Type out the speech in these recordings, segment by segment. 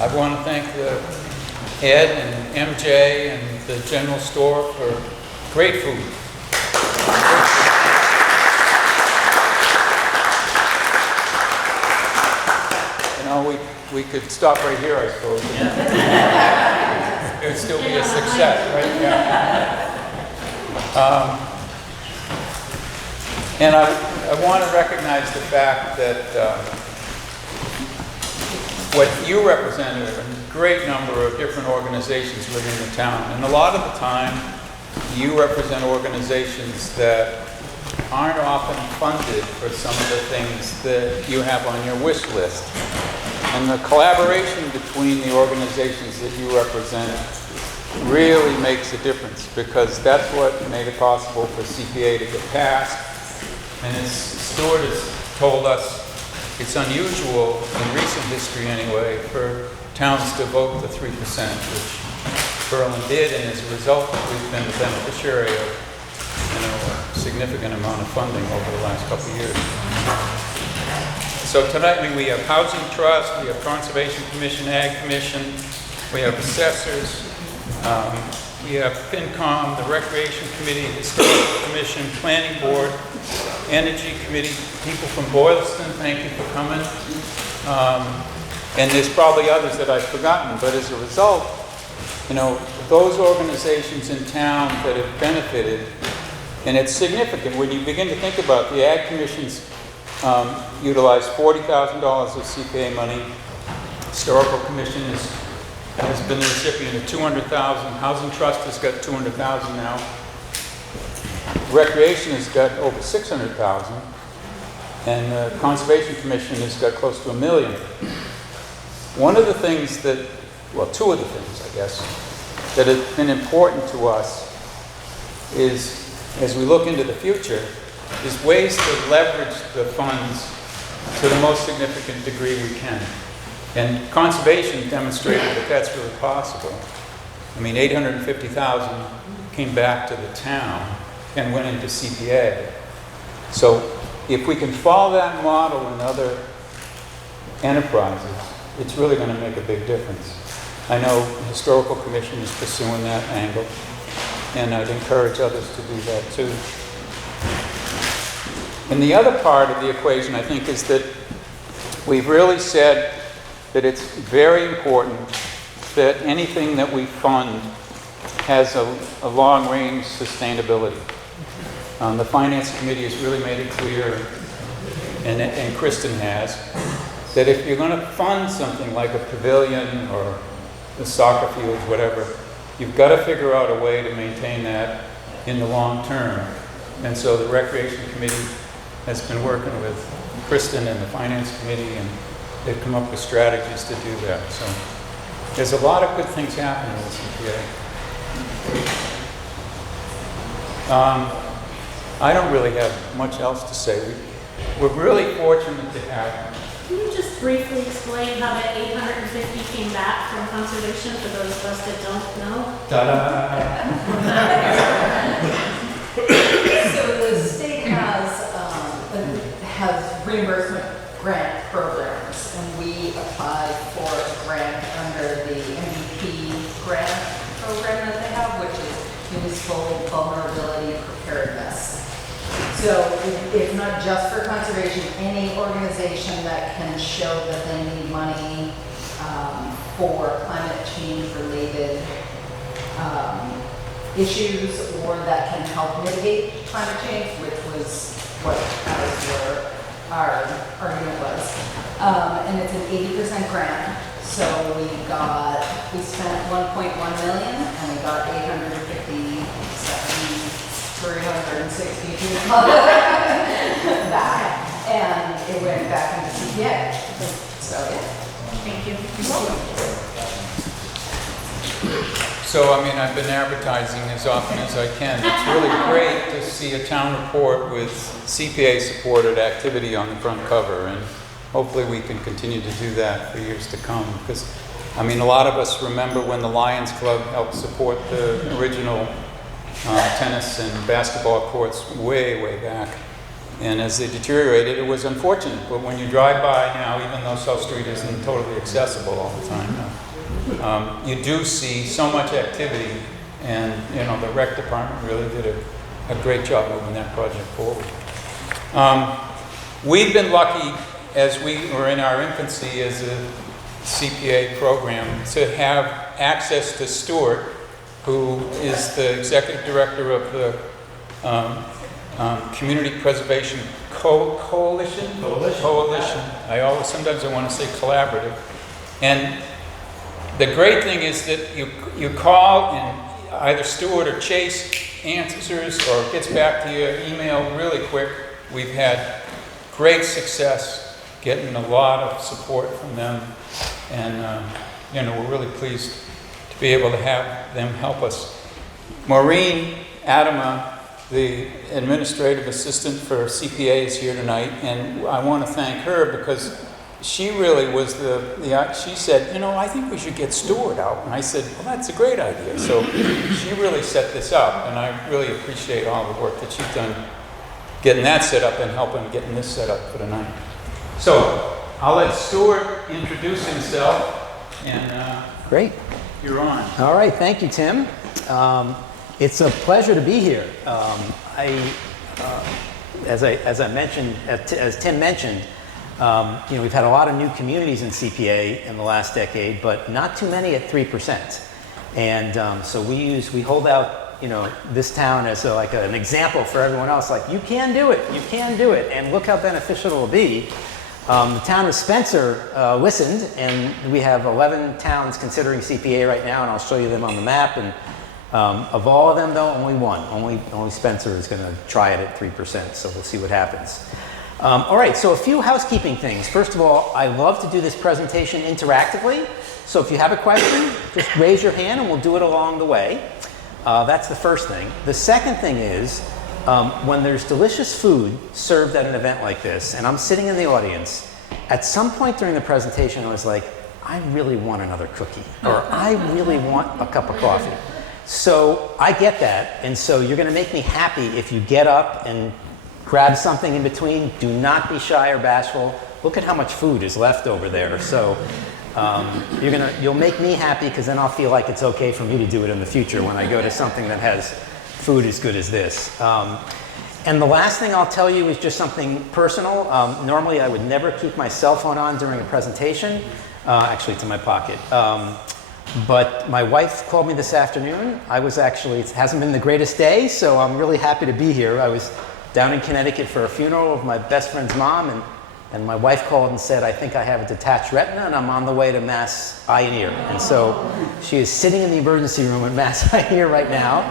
I want to thank Ed and MJ and the general store for great food. You know, we could stop right here, I suppose. It would still be a success, right? Yeah. And I want to recognize the fact that what you represent is a great number of different organizations within the town. And a lot of the time, you represent organizations that aren't often funded for some of the things that you have on your wish list. And the collaboration between the organizations that you represent really makes a difference, because that's what made it possible for CPA to get passed. And as Stuart has told us, it's unusual, in recent history anyway, for towns to vote the 3%, which Berlin did, and as a result, we've been the beneficiary of a significant amount of funding over the last couple of years. So tonight we have Housing Trust, we have Conservation Commission, Ag Commission, we have assessors, we have FinCom, the Recreation Committee, Historical Commission, Planning Board, Energy Committee, people from Boylston, thank you for coming. And there's probably others that I've forgotten, but as a result, you know, those organizations in town that have benefited, and it's significant when you begin to think about the Ag Commission's utilized $40,000 of CPA money. Historical Commission has been the recipient of $200,000. Housing Trust has got $200,000 now. Recreation has got over $600,000, and the Conservation Commission has got close to $1 million. One of the things that, well, two of the things, I guess, that have been important to us is, as we look into the future, is ways to leverage the funds to the most significant degree we can. And conservation demonstrated that that's really possible. I mean, $850,000 came back to the town and went into CPA. So if we can follow that model in other enterprises, it's really going to make a big difference. I know the Historical Commission is pursuing that angle, and I'd encourage others to do that too. And the other part of the equation, I think, is that we've really said that it's very important that anything that we fund has a long-range sustainability. The Finance Committee has really made it clear, and Kristen has, that if you're going to fund something like a pavilion or the soccer fields, whatever, you've got to figure out a way to maintain that in the long term. And so the Recreation Committee has been working with Kristen and the Finance Committee, and they've come up with strategies to do that. So there's a lot of good things happening with CPA. I don't really have much else to say. We're really fortunate to have. Can you just briefly explain how that 850 came back from conservation for those of us that don't know? Ta-da! So the state has reimbursement grant programs, and we applied for a grant under the MVP grant program that they have, which is Municipal Vulnerability Preparedness. So it's not just for conservation. Any organization that can show that they need money for climate change related issues, or that can help mitigate climate change, which was what our argument was. And it's an 80% grant. So we spent 1.1 million and we got 362 back, and it went back into CPA. So yeah. Thank you. So, I mean, I've been advertising as often as I can. It's really great to see a town report with CPA-supported activity on the front cover, and hopefully we can continue to do that for years to come. Because, I mean, a lot of us remember when the Lions Club helped support the original tennis and basketball courts way, way back. And as they deteriorated, it was unfortunate. But when you drive by now, even though South Street isn't totally accessible all the time, you do see so much activity. And, you know, the rec department really did a great job moving that project forward. We've been lucky, as we were in our infancy as a CPA program, to have access to Stuart, who is the executive director of the Community Preservation Coalition. Sometimes I want to say collaborative. And the great thing is that you call and either Stuart or Chase answers or gets back to your email really quick. We've had great success getting a lot of support from them, and you know, we're really pleased to be able to have them help us. Maureen Adama, the administrative assistant for CPA, is here tonight, and I want to thank her because she really was she said, you know, I think we should get Stuart out. And I said, well, that's a great idea. So she really set this up, and I really appreciate all the work that she's done getting that set up and helping getting this set up for tonight. So I'll let Stuart introduce himself, and Great. you're on. All right. Thank you, Tim. It's a pleasure to be here. As I mentioned, as Tim mentioned, you know, we've had a lot of new communities in CPA in the last decade, but not too many at 3%. And so we hold out, you know, this town as an example for everyone else. Like, you can do it, and look how beneficial it'll be. The town of Spencer listened, and we have 11 towns considering CPA right now, and I'll show you them on the map. And of all of them, though, only one. Only Spencer is going to try it at 3%, so we'll see what happens. All right, so a few housekeeping things. First of all, I love to do this presentation interactively. So if you have a question, just raise your hand and we'll do it along the way. That's the first thing. The second thing is, when there's delicious food served at an event like this, and I'm sitting in the audience, at some point during the presentation I was like, I really want another cookie, or I really want a cup of coffee. So I get that, and so you're going to make me happy if you get up and grab something in between. Do not be shy or bashful. Look at how much food is left over there. So you'll make me happy, because then I'll feel like it's okay for me to do it in the future when I go to something that has food as good as this. And the last thing I'll tell you is just something personal. Normally I would never keep my cell phone on during a presentation. Actually, it's in my pocket. But my wife called me this afternoon. It hasn't been the greatest day, so I'm really happy to be here. I was down in Connecticut for a funeral of my best friend's mom, and my wife called and said, I think I have a detached retina, and I'm on the way to Mass Eye and Ear. And so she is sitting in the emergency room at Mass Eye and Ear right now.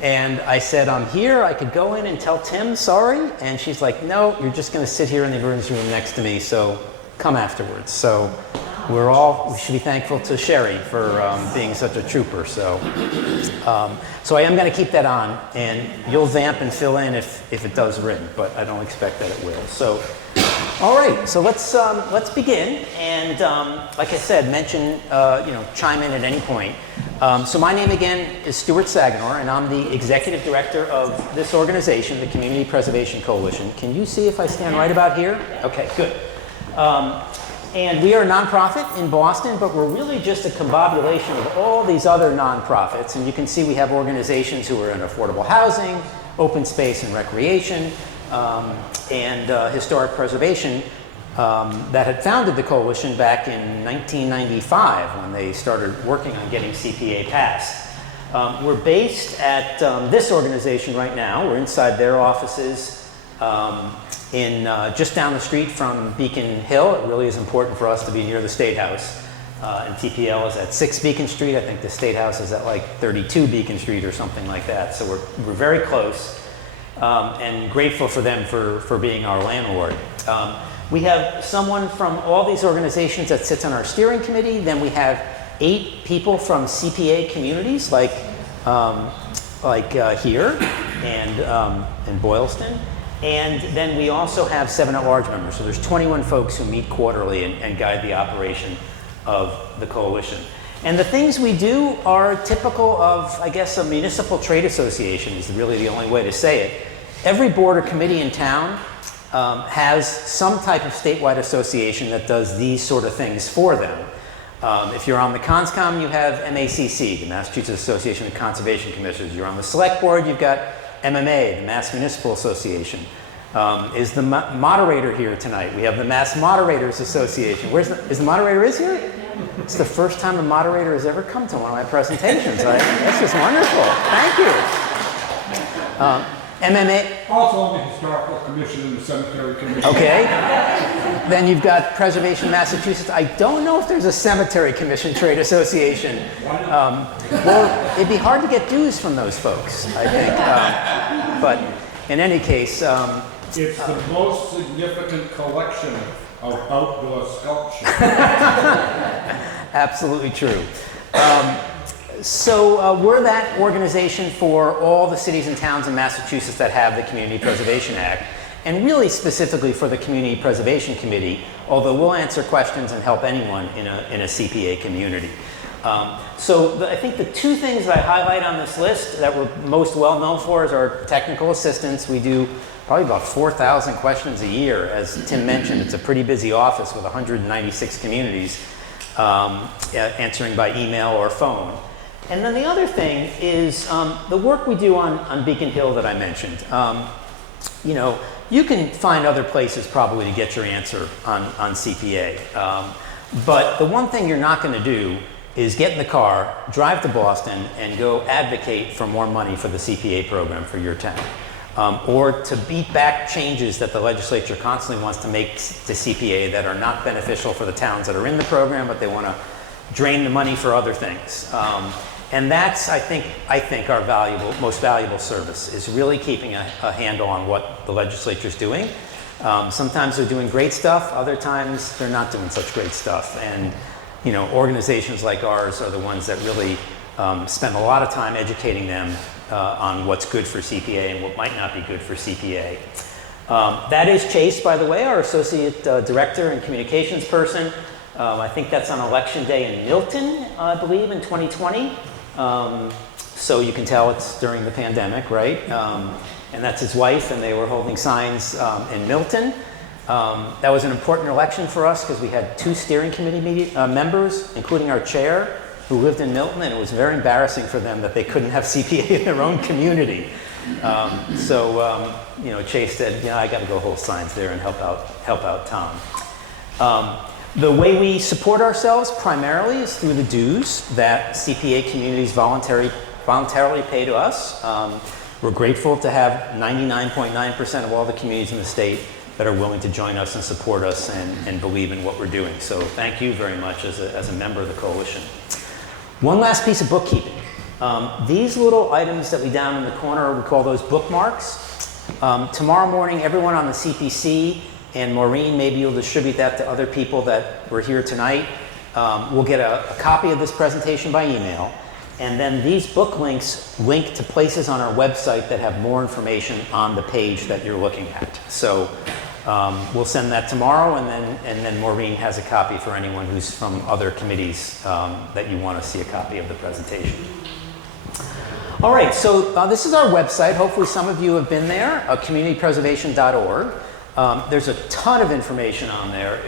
And I said, I'm here, I could go in and tell Tim sorry. And she's like, no, you're just going to sit here in the emergency room next to me, so come afterwards. So we should be thankful to Sherry for being such a trooper. So I am going to keep that on, and you'll vamp and fill in if it does ring, but I don't expect that it will. So, all right, so let's begin. And like I said, chime in at any point. So my name again is Stuart Saganor, and I'm the executive director of this organization, the Community Preservation Coalition. Can you see if I stand right about here? Okay, good. And we are a nonprofit in Boston, but we're really just a combobulation of all these other nonprofits. And you can see we have organizations who are in affordable housing, open space and recreation, and historic preservation that had founded the coalition back in 1995 when they started working on getting CPA passed. We're based at this organization right now. We're inside their offices just down the street from Beacon Hill. It really is important for us to be near the State House. And TPL is at 6 Beacon Street. I think the State House is at like 32 Beacon Street or something like that. So we're very close, and grateful for them for being our landlord. We have someone from all these organizations that sits on our steering committee. Then we have 8 people from CPA communities like here and Boylston. And then we also have 7 at-large members. So there's 21 folks who meet quarterly and guide the operation of the coalition. And the things we do are typical of, I guess, a municipal trade association is really the only way to say it. every board or committee in town has some type of statewide association that does these sort of things for them. If you're on the CONSCOM, you have MACC, the Massachusetts Association of Conservation Commissioners. You're on the Select Board, you've got MMA, the Mass Municipal Association. Is the moderator here tonight? We have the Mass Moderators Association. Is the moderator here? It's the first time a moderator has ever come to one of my presentations. This is wonderful. Thank you. MMA. Also on the Historical Commission and the Cemetery Commission. Okay. Then you've got Preservation Massachusetts. I don't know if there's a Cemetery Commission Trade Association. Well, it'd be hard to get dues from those folks, I think. But in any case, it's the most significant collection of outdoor sculpture. absolutely true. So we're that organization for all the cities and towns in Massachusetts that have the Community Preservation Act, and really specifically for the Community Preservation Committee, although we'll answer questions and help anyone in a CPA community. I think the two things that I highlight on this list that we're most well known for is our technical assistance. We do probably about 4,000 questions a year. As Tim mentioned, it's a pretty busy office with 196 communities answering by email or phone. And then the other thing is the work we do on Beacon Hill that I mentioned. You can find other places probably to get your answer on CPA. But the one thing you're not going to do is get in the car, drive to Boston, and go advocate for more money for the CPA program for your town. Or to beat back changes that the legislature constantly wants to make to CPA that are not beneficial for the towns that are in the program, but they want to drain the money for other things. And that's, I think our most valuable service is really keeping a handle on what the legislature is doing. Sometimes they're doing great stuff, other times they're not doing such great stuff. And organizations like ours are the ones that really spend a lot of time educating them on what's good for CPA and what might not be good for CPA. That is Chase, by the way, our Associate Director and Communications Person. I think that's on Election Day in Milton, I believe, in 2020. So you can tell it's during the pandemic, right? And that's his wife, and they were holding signs in Milton. That was an important election for us because we had 2 steering committee members, including our chair, who lived in Milton, and it was very embarrassing for them that they couldn't have CPA in their own community. Chase said, I got to go hold signs there and help out Tom. The way we support ourselves primarily is through the dues that CPA communities voluntarily pay to us. We're grateful to have 99.9% of all the communities in the state that are willing to join us and support us and believe in what we're doing. So thank you very much as a member of the coalition. One last piece of bookkeeping. These little items that we down in the corner, we call those bookmarks. Tomorrow morning, everyone on the CPC, and Maureen, maybe you'll distribute that to other people that were here tonight. We'll get a copy of this presentation by email. And then these book links link to places on our website that have more information on the page that you're looking at. So we'll send that tomorrow, and then Maureen has a copy for anyone who's from other committees that you want to see a copy of the presentation. All right, so this is our website. Hopefully some of you have been there, communitypreservation.org. There's a ton of information on there,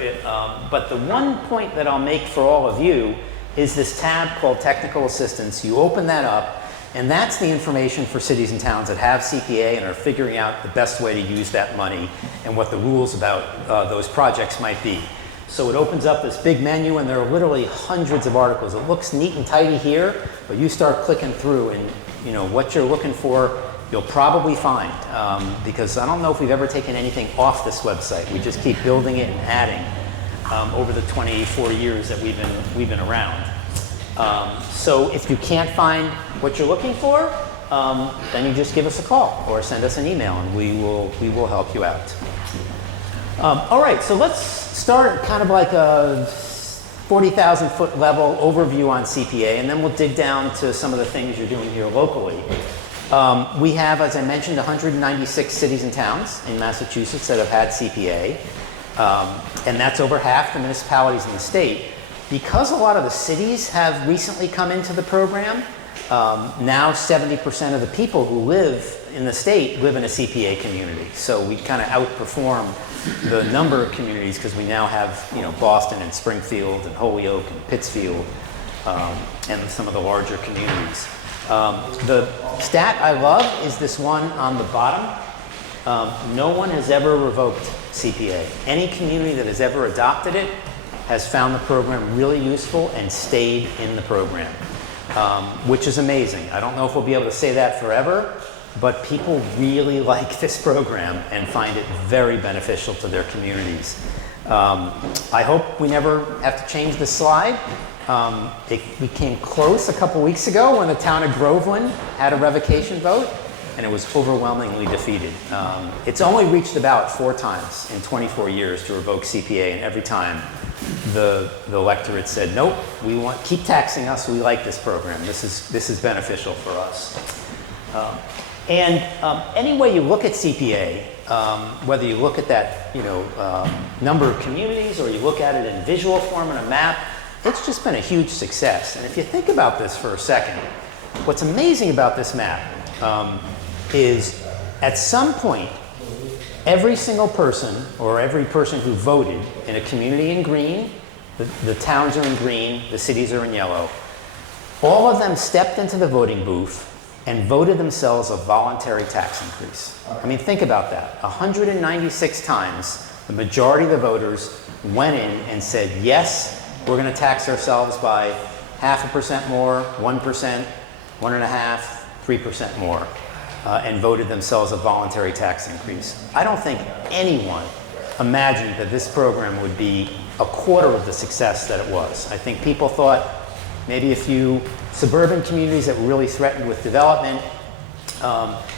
but the one point that I'll make for all of you is this tab called Technical Assistance. You open that up, and that's the information for cities and towns that have CPA and are figuring out the best way to use that money and what the rules about those projects might be. So it opens up this big menu, and there are literally hundreds of articles. It looks neat and tidy here, but you start clicking through, and what you're looking for, you'll probably find, because I don't know if we've ever taken anything off this website. We just keep building it and adding over the 24 years that we've been around. So if you can't find what you're looking for, then you just give us a call or send us an email, and we will help you out. All right, so let's start kind of like a 40,000 foot level overview on CPA, and then we'll dig down to some of the things you're doing here locally. We have, as I mentioned, 196 cities and towns in Massachusetts that have had CPA, and that's over half the municipalities in the state. because a lot of the cities have recently come into the program, now 70% of the people who live in the state live in a CPA community. So we kind of outperform the number of communities because we now have, you know, Boston and Springfield and Holyoke and Pittsfield and some of the larger communities. The stat I love is this one on the bottom. No one has ever revoked CPA. Any community that has ever adopted it has found the program really useful and stayed in the program, which is amazing. I don't know if we'll be able to say that forever, but people really like this program and find it very beneficial to their communities. I hope we never have to change the slide. We came close a couple weeks ago when the town of Groveland had a revocation vote, and it was overwhelmingly defeated. It's only reached about 4 times in 24 years to revoke CPA, and every time the electorate said, nope, keep taxing us, we like this program, this is beneficial for us. Any way you look at CPA, whether you look at that, you know, number of communities or you look at it in visual form in a map, it's just been a huge success. And if you think about this for a second, what's amazing about this map is at some point, every single person or every person who voted in a community in green, the towns are in green, the cities are in yellow, all of them stepped into the voting booth and voted themselves a voluntary tax increase. I mean, think about that. 196 times, the majority of the voters went in and said, yes, we're going to tax ourselves by 0.5% more, 1%, 1.5%, 3% more, and voted themselves a voluntary tax increase. I don't think anyone imagined that this program would be a quarter of the success that it was. I think people thought maybe a few suburban communities that were really threatened with development,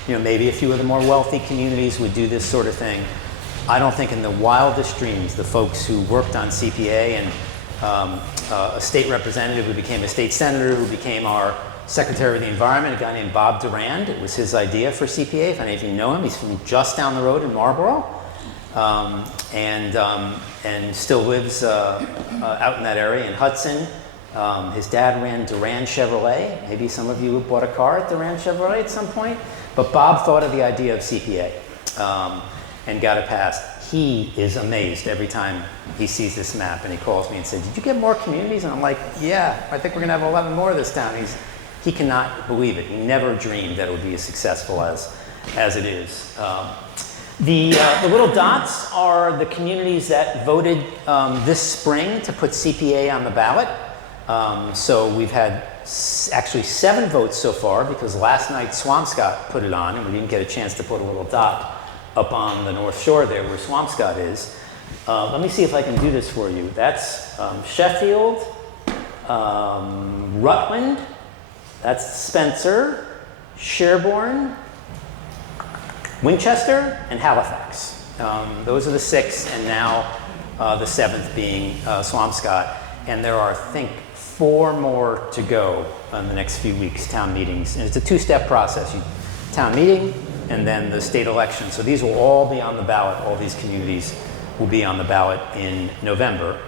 you know, maybe a few of the more wealthy communities would do this sort of thing. I don't think in the wildest dreams the folks who worked on CPA and a state representative who became a state senator, who became our Secretary of the Environment, a guy named Bob Durand. It was his idea for CPA, if any of you know him. He's from just down the road in Marlboro, and still lives out in that area in Hudson. His dad ran Durand Chevrolet. Maybe some of you bought a car at Durand Chevrolet at some point. But Bob thought of the idea of CPA and got it passed. He is amazed every time he sees this map, and he calls me and says, did you get more communities? And I'm like, yeah, I think we're going to have 11 more this town. He cannot believe it. He never dreamed that it would be as successful as it is. The little dots are the communities that voted this spring to put CPA on the ballot. So we've had actually 7 votes so far, because last night Swampscott put it on, and we didn't get a chance to put a little dot up on the North Shore there where Swampscott is. Let me see if I can do this for you. That's Sheffield, Rutland, that's Spencer, Sherborne, Winchester, and Halifax. Those are the 6, and now the 7th being Swampscott. And there are, I think, 4 more to go in the next few weeks, town meetings. And it's a 2-step process. Town meeting, and then the state election. So these will all be on the ballot. All these communities will be on the ballot in November,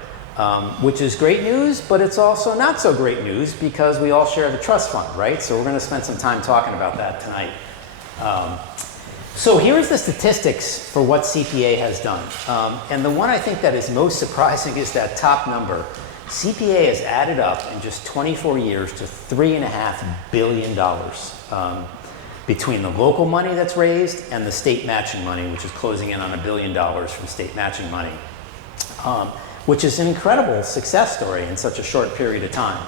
which is great news, but it's also not so great news because we all share the trust fund, right? So we're going to spend some time talking about that tonight. So here's the statistics for what CPA has done. And the one I think that is most surprising is that top number. CPA has added up in just 24 years to $3.5 billion. Between the local money that's raised and the state matching money, which is closing in on $1 billion from state matching money, which is an incredible success story in such a short period of time.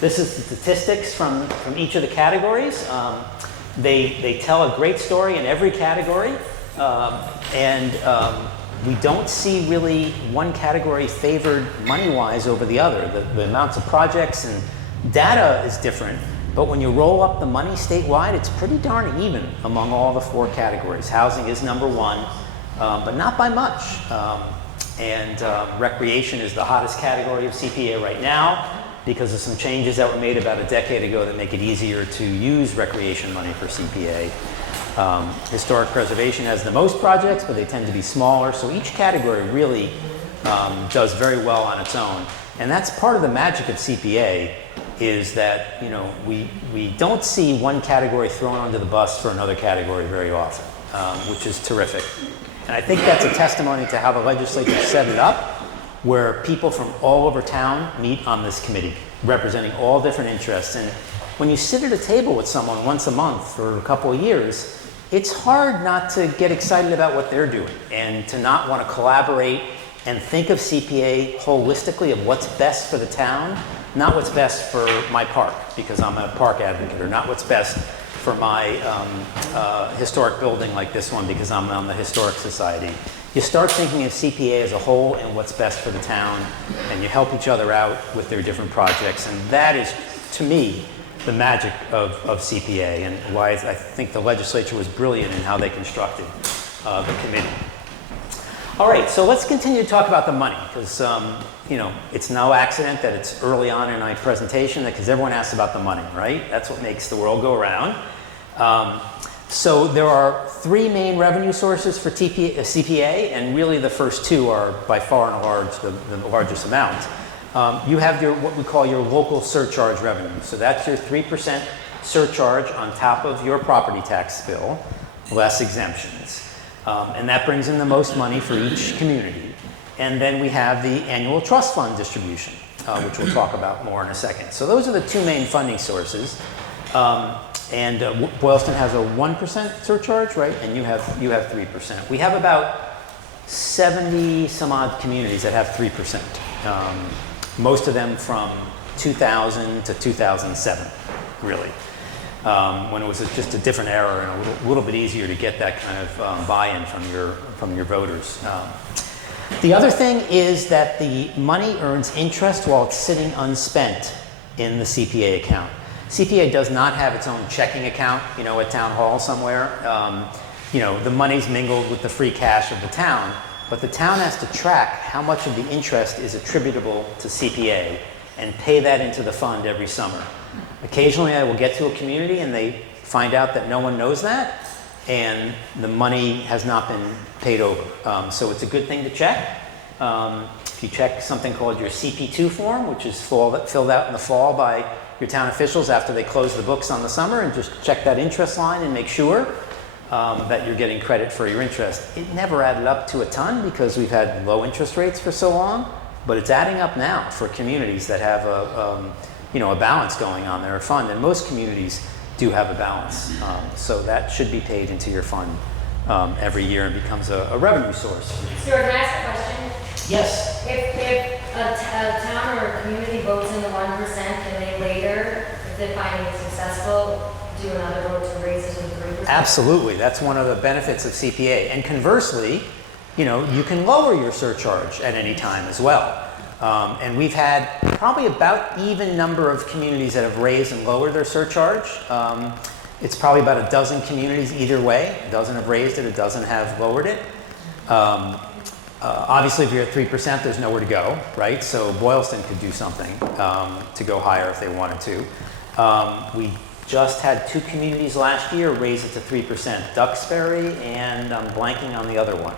This is the statistics from each of the categories. They tell a great story in every category, and we don't see really one category favored money-wise over the other. The amounts of projects and data is different. But when you roll up the money statewide, it's pretty darn even among all the 4 categories. Housing is number 1, but not by much. Recreation is the hottest category of CPA right now because of some changes that were made about a decade ago that make it easier to use recreation money for CPA. Historic preservation has the most projects, but they tend to be smaller. So each category really does very well on its own. And that's part of the magic of CPA is that, we don't see one category thrown under the bus for another category very often, which is terrific. And I think that's a testimony to how the legislature set it up, where people from all over town meet on this committee, representing all different interests. And when you sit at a table with someone once a month for a couple of years, it's hard not to get excited about what they're doing and to not want to collaborate and think of CPA holistically of what's best for the town, not what's best for my park, because I'm a park advocate, or not what's best for my historic building like this one, because I'm on the Historic Society. You start thinking of CPA as a whole and what's best for the town, and you help each other out with their different projects, and that is, to me, the magic of CPA, and why I think the legislature was brilliant in how they constructed the committee. All right, so let's continue to talk about the money, because it's no accident that it's early on in my presentation, because everyone asks about the money, right? That's what makes the world go around. So there are three main revenue sources for CPA, and really the first two are by far and large the largest amount. You have what we call your local surcharge revenue. So that's your 3% surcharge on top of your property tax bill, less exemptions. And that brings in the most money for each community. And then we have the annual trust fund distribution, which we'll talk about more in a second. So those are the two main funding sources. Boylston has a 1% surcharge, right? And you have 3%. We have about 70 some odd communities that have 3%. Most of them from 2000 to 2007, really. When it was just a different era and a little bit easier to get that kind of buy-in from your voters. The other thing is that the money earns interest while it's sitting unspent in the CPA account. CPA does not have its own checking account, at town hall somewhere. The money's mingled with the free cash of the town, but the town has to track how much of the interest is attributable to CPA and pay that into the fund every summer. Occasionally I will get to a community and they find out that no one knows that and the money has not been paid over. So it's a good thing to check. If you check something called your CP2 form, which is filled out in the fall by your town officials after they close the books on the summer, and just check that interest line and make sure that you're getting credit for your interest. It never added up to a ton because we've had low interest rates for so long, but it's adding up now for communities that have a balance going on their fund, and most communities do have a balance. So that should be paid into your fund every year and becomes a revenue source. Stuart, can I ask a question? Yes. If a town or a community votes in the 1% and they later, if they find it successful, do another vote to raise it to 3%? Absolutely. That's one of the benefits of CPA. And conversely, you can lower your surcharge at any time as well. And we've had probably about even number of communities that have raised and lowered their surcharge. It's probably about a dozen communities either way. A dozen have raised it, a dozen have lowered it. Obviously, if you're at 3%, there's nowhere to go, right? So Boylston could do something to go higher if they wanted to. We just had two communities last year raise it to 3%, Duxbury and I'm blanking on the other one.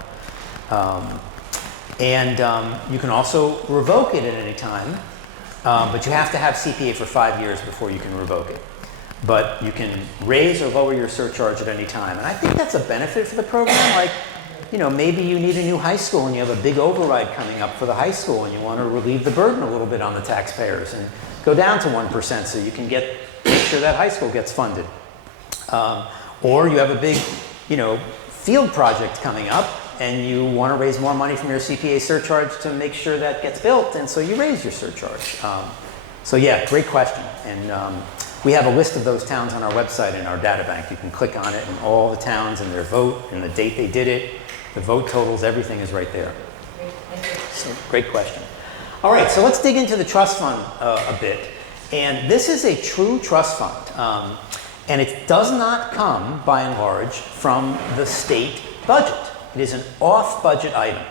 You can also revoke it at any time, but you have to have CPA for 5 years before you can revoke it. But you can raise or lower your surcharge at any time. And I think that's a benefit for the program. Like, maybe you need a new high school and you have a big override coming up for the high school and you want to relieve the burden a little bit on the taxpayers and go down to 1% so you can make sure that high school gets funded. Or you have a big, field project coming up and you want to raise more money from your CPA surcharge to make sure that gets built, and so you raise your surcharge. So yeah, great question. And we have a list of those towns on our website in our data bank. You can click on it and all the towns and their vote and the date they did it, the vote totals, everything is right there. So great question. All right, so let's dig into the trust fund a bit. And this is a true trust fund. And it does not come, by and large, from the state budget. It is an off-budget item.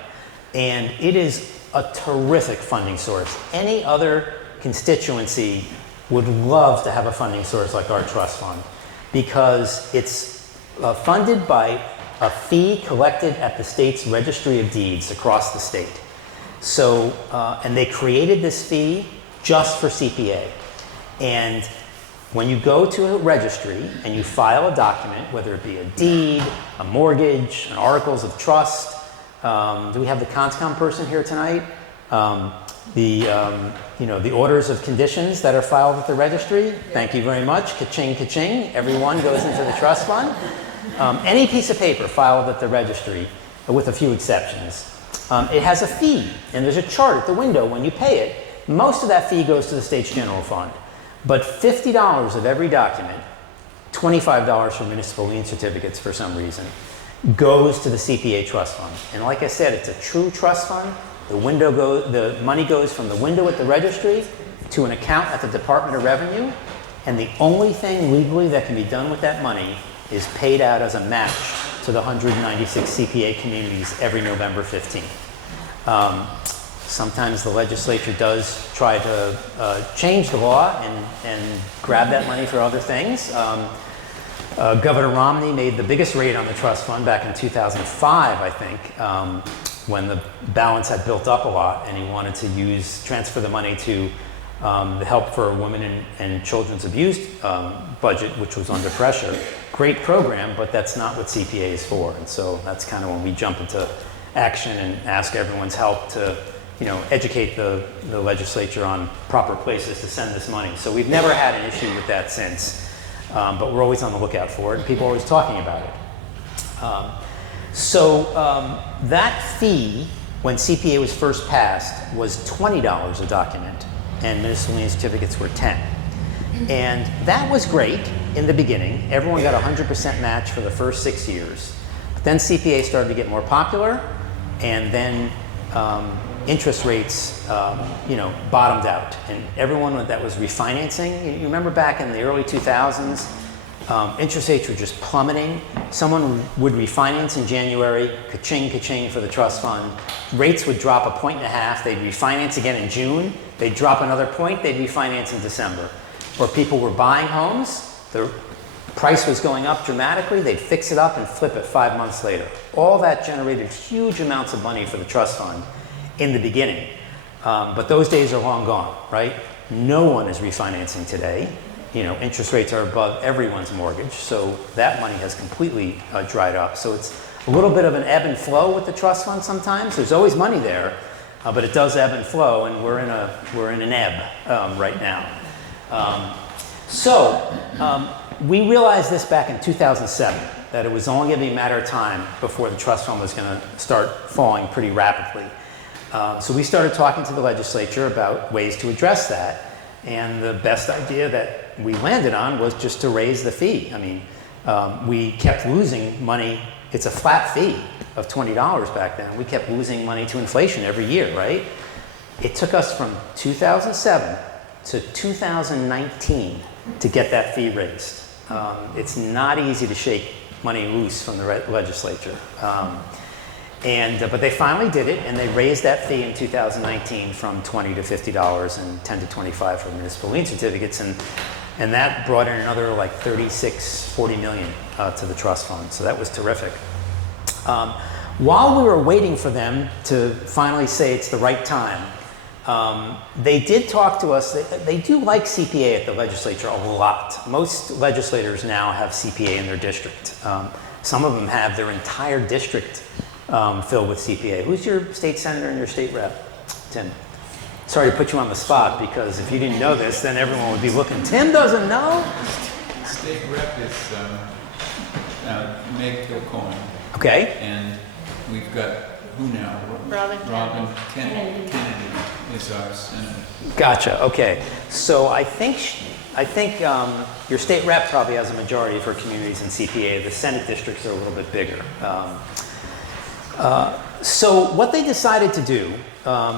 And it is a terrific funding source. Any other constituency would love to have a funding source like our trust fund because it's funded by a fee collected at the state's registry of deeds across the state. So, and they created this fee just for CPA. And when you go to a registry and you file a document, whether it be a deed, a mortgage, an articles of trust, do we have the CONSCOM person here tonight? The orders of conditions that are filed with the registry. Thank you very much. Ka-ching, ka-ching. Everyone goes into the trust fund. Any piece of paper filed at the registry, with a few exceptions, it has a fee, and there's a chart at the window when you pay it. Most of that fee goes to the state's general fund, but $50 of every document, $25 for municipal lien certificates for some reason, goes to the CPA trust fund. And like I said, it's a true trust fund. The money goes from the window at the registry to an account at the Department of Revenue, and the only thing legally that can be done with that money is paid out as a match to the 196 CPA communities every November 15th. Sometimes the legislature does try to change the law and grab that money for other things. Governor Romney made the biggest raid on the trust fund back in 2005, I think, when the balance had built up a lot, and he wanted to transfer the money to the Help for Women and Children's Abuse budget, which was under pressure. Great program, but that's not what CPA is for. And so that's kind of when we jump into action and ask everyone's help to, educate the legislature on proper places to send this money. So we've never had an issue with that since, but we're always on the lookout for it, and people are always talking about it. That fee, when CPA was first passed, was $20 a document, and municipal lien certificates were $10. And that was great in the beginning. Everyone got 100% match for the first 6 years. But then CPA started to get more popular, and then interest rates, bottomed out. And everyone that was refinancing, you remember back in the early 2000s, interest rates were just plummeting. Someone would refinance in January, ka-ching, ka-ching for the trust fund. Rates would drop 1.5 points. They'd refinance again in June. They'd drop another point. They'd refinance in December. Or people were buying homes. The price was going up dramatically. They'd fix it up and flip it 5 months later. All that generated huge amounts of money for the trust fund in the beginning. But those days are long gone, right? No one is refinancing today. Interest rates are above everyone's mortgage, so that money has completely dried up. So it's a little bit of an ebb and flow with the trust fund sometimes. There's always money there, but it does ebb and flow, and we're in an ebb right now. We realized this back in 2007, that it was only going to be a matter of time before the trust fund was going to start falling pretty rapidly. So we started talking to the legislature about ways to address that. And the best idea that we landed on was just to raise the fee. I mean, we kept losing money. It's a flat fee of $20 back then. We kept losing money to inflation every year, right? It took us from 2007 to 2019 to get that fee raised. It's not easy to shake money loose from the legislature. But they finally did it, and they raised that fee in 2019 from $20 to $50 and $10 to $25 for municipal lien certificates, and that brought in another like $40 million to the trust fund. So that was terrific. While we were waiting for them to finally say it's the right time, they did talk to us. They do like CPA at the legislature a lot. Most legislators now have CPA in their district. Some of them have their entire district filled with CPA. Who's your state senator and your state rep? Tim. Sorry to put you on the spot, because if you didn't know this, then everyone would be looking. Tim doesn't know? State rep is Meg Kilcoyne. Okay. And we've got, who now? Robin Kennedy is our senator. Gotcha. Okay. So I think your state rep probably has a majority for communities in CPA. The Senate districts are a little bit bigger. So what they decided to do,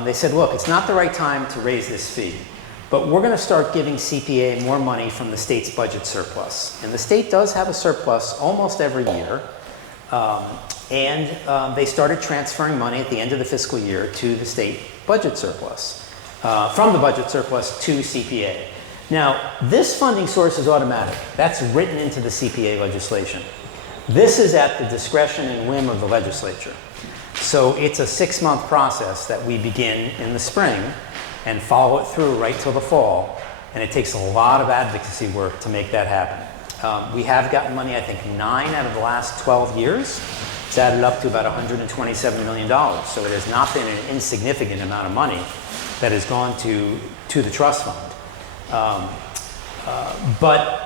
they said, look, it's not the right time to raise this fee, but we're going to start giving CPA more money from the state's budget surplus. And the state does have a surplus almost every year. They started transferring money at the end of the fiscal year to the state budget surplus, from the budget surplus to CPA. Now, this funding source is automatic. That's written into the CPA legislation. This is at the discretion and whim of the legislature. So it's a 6-month process that we begin in the spring and follow it through right till the fall. And it takes a lot of advocacy work to make that happen. We have gotten money, I think 9 out of the last 12 years. It's added up to about $127 million. So it has not been an insignificant amount of money that has gone to the trust fund. But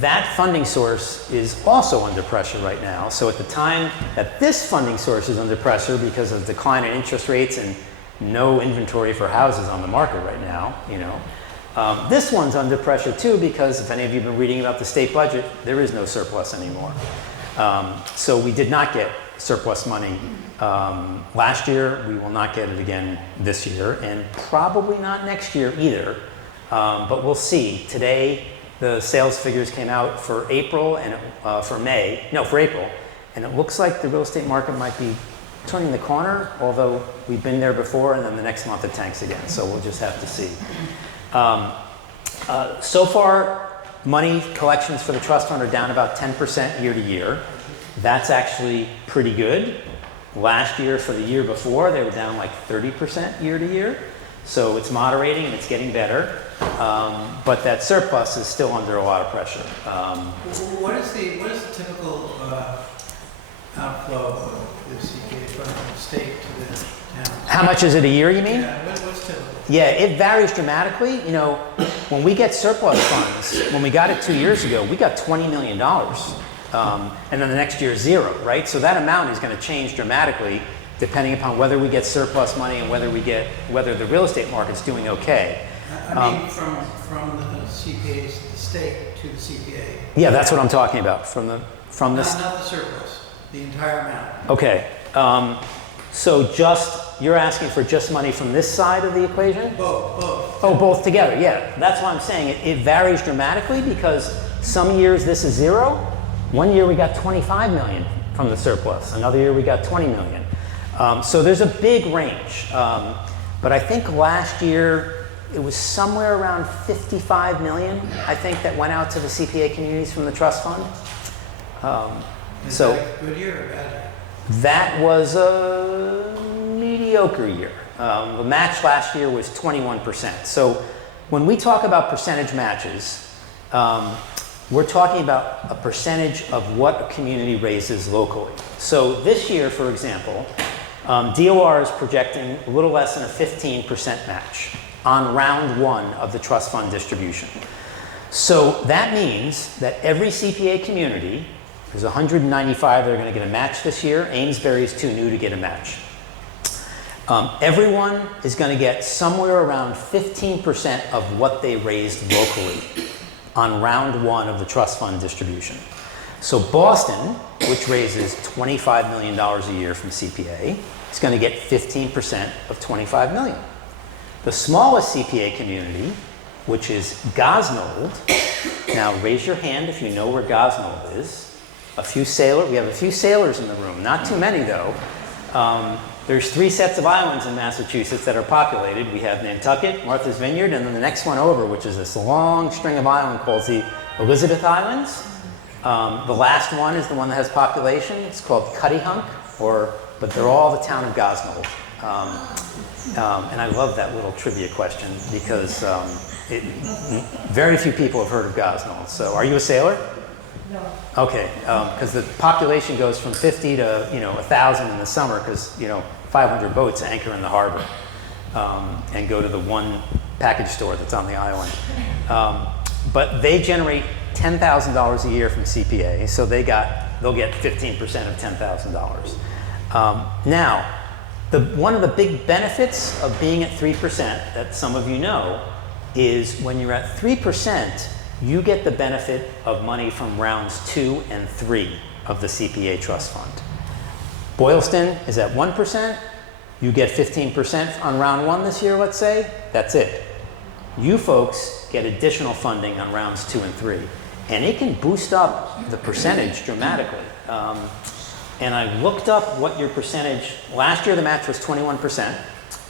that funding source is also under pressure right now. So at the time that this funding source is under pressure because of decline in interest rates and no inventory for houses on the market right now, this one's under pressure too because if any of you have been reading about the state budget, there is no surplus anymore. So we did not get surplus money last year. We will not get it again this year and probably not next year either. But we'll see. Today, the sales figures came out for April and for April, and it looks like the real estate market might be turning the corner, although we've been there before, and then the next month it tanks again. So we'll just have to see. So far, money collections for the trust fund are down about 10% year to year. That's actually pretty good. Last year, for the year before, they were down like 30% year to year. So it's moderating and it's getting better. But that surplus is still under a lot of pressure. What is the typical outflow of the CPA from the state to the town? How much is it a year, you mean? Yeah, what's typical? Yeah, it varies dramatically. When we get surplus funds, when we got it 2 years ago, we got $20 million. And then the next year, 0, right? So that amount is going to change dramatically depending upon whether we get surplus money and whether the real estate market's doing okay. I mean, from the CPAs to the state to the CPA. Yeah, that's what I'm talking about. From the Not the surplus, the entire amount. Okay. So you're asking for just money from this side of the equation? Both. Oh, both together. Yeah, that's why I'm saying it varies dramatically because some years this is 0. One year we got 25 million from the surplus. Another year we got 20 million. So there's a big range. But I think last year it was somewhere around 55 million, I think, that went out to the CPA communities from the trust fund. Is that a good year or bad year? That was a mediocre year. The match last year was 21%. So when we talk about percentage matches, we're talking about a percentage of what a community raises locally. So this year, for example, DOR is projecting a little less than a 15% match on round 1 of the trust fund distribution. So that means that every CPA community, there's 195 that are going to get a match this year. Amesbury is too new to get a match. Everyone is going to get somewhere around 15% of what they raised locally on round 1 of the trust fund distribution. So Boston, which raises $25 million a year from CPA, is going to get 15% of $25 million. The smallest CPA community, which is Gosnold, now raise your hand if you know where Gosnold is. We have a few sailors in the room, not too many though. There's 3 sets of islands in Massachusetts that are populated. We have Nantucket, Martha's Vineyard, and then the next one over, which is this long string of islands called the Elizabeth Islands. The last one is the one that has population. It's called Cuttyhunk, but they're all the town of Gosnold. And I love that little trivia question because very few people have heard of Gosnold. So are you a sailor? No. Okay, because the population goes from 50 to 1,000 in the summer because 500 boats anchor in the harbor and go to the one package store that's on the island. But they generate $10,000 a year from CPA, so they'll get 15% of $10,000. Now, one of the big benefits of being at 3% that some of you know is when you're at 3%, you get the benefit of money from rounds 2 and 3 of the CPA trust fund. Boylston is at 1%. You get 15% on round 1 this year, let's say. That's it. You folks get additional funding on rounds 2 and 3. And it can boost up the percentage dramatically. And I looked up what your percentage, last year the match was 21%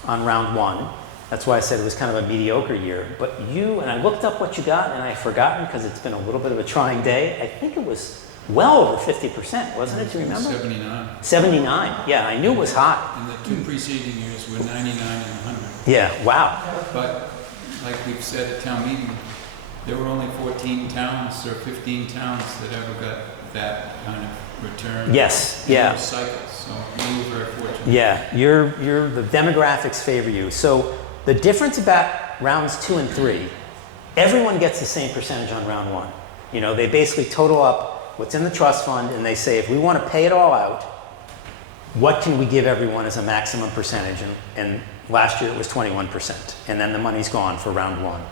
on round 1. That's why I said it was kind of a mediocre year. But and I looked up what you got, and I've forgotten because it's been a little bit of a trying day. I think it was well over 50%, wasn't it? Do you remember? 79. 79. Yeah, I knew it was high. And the two preceding years were 99 and 100. Yeah, wow. But like we've said at town meeting, there were only 14 towns or 15 towns that ever got that kind of return. Yes, in yeah. those cycles, so we were very fortunate. Yeah, the demographics favor you. So the difference about rounds 2 and 3, everyone gets the same percentage on round 1. You know, they basically total up what's in the trust fund and they say, if we want to pay it all out, what can we give everyone as a maximum percentage? And last year it was 21%. And then the money's gone for round 1.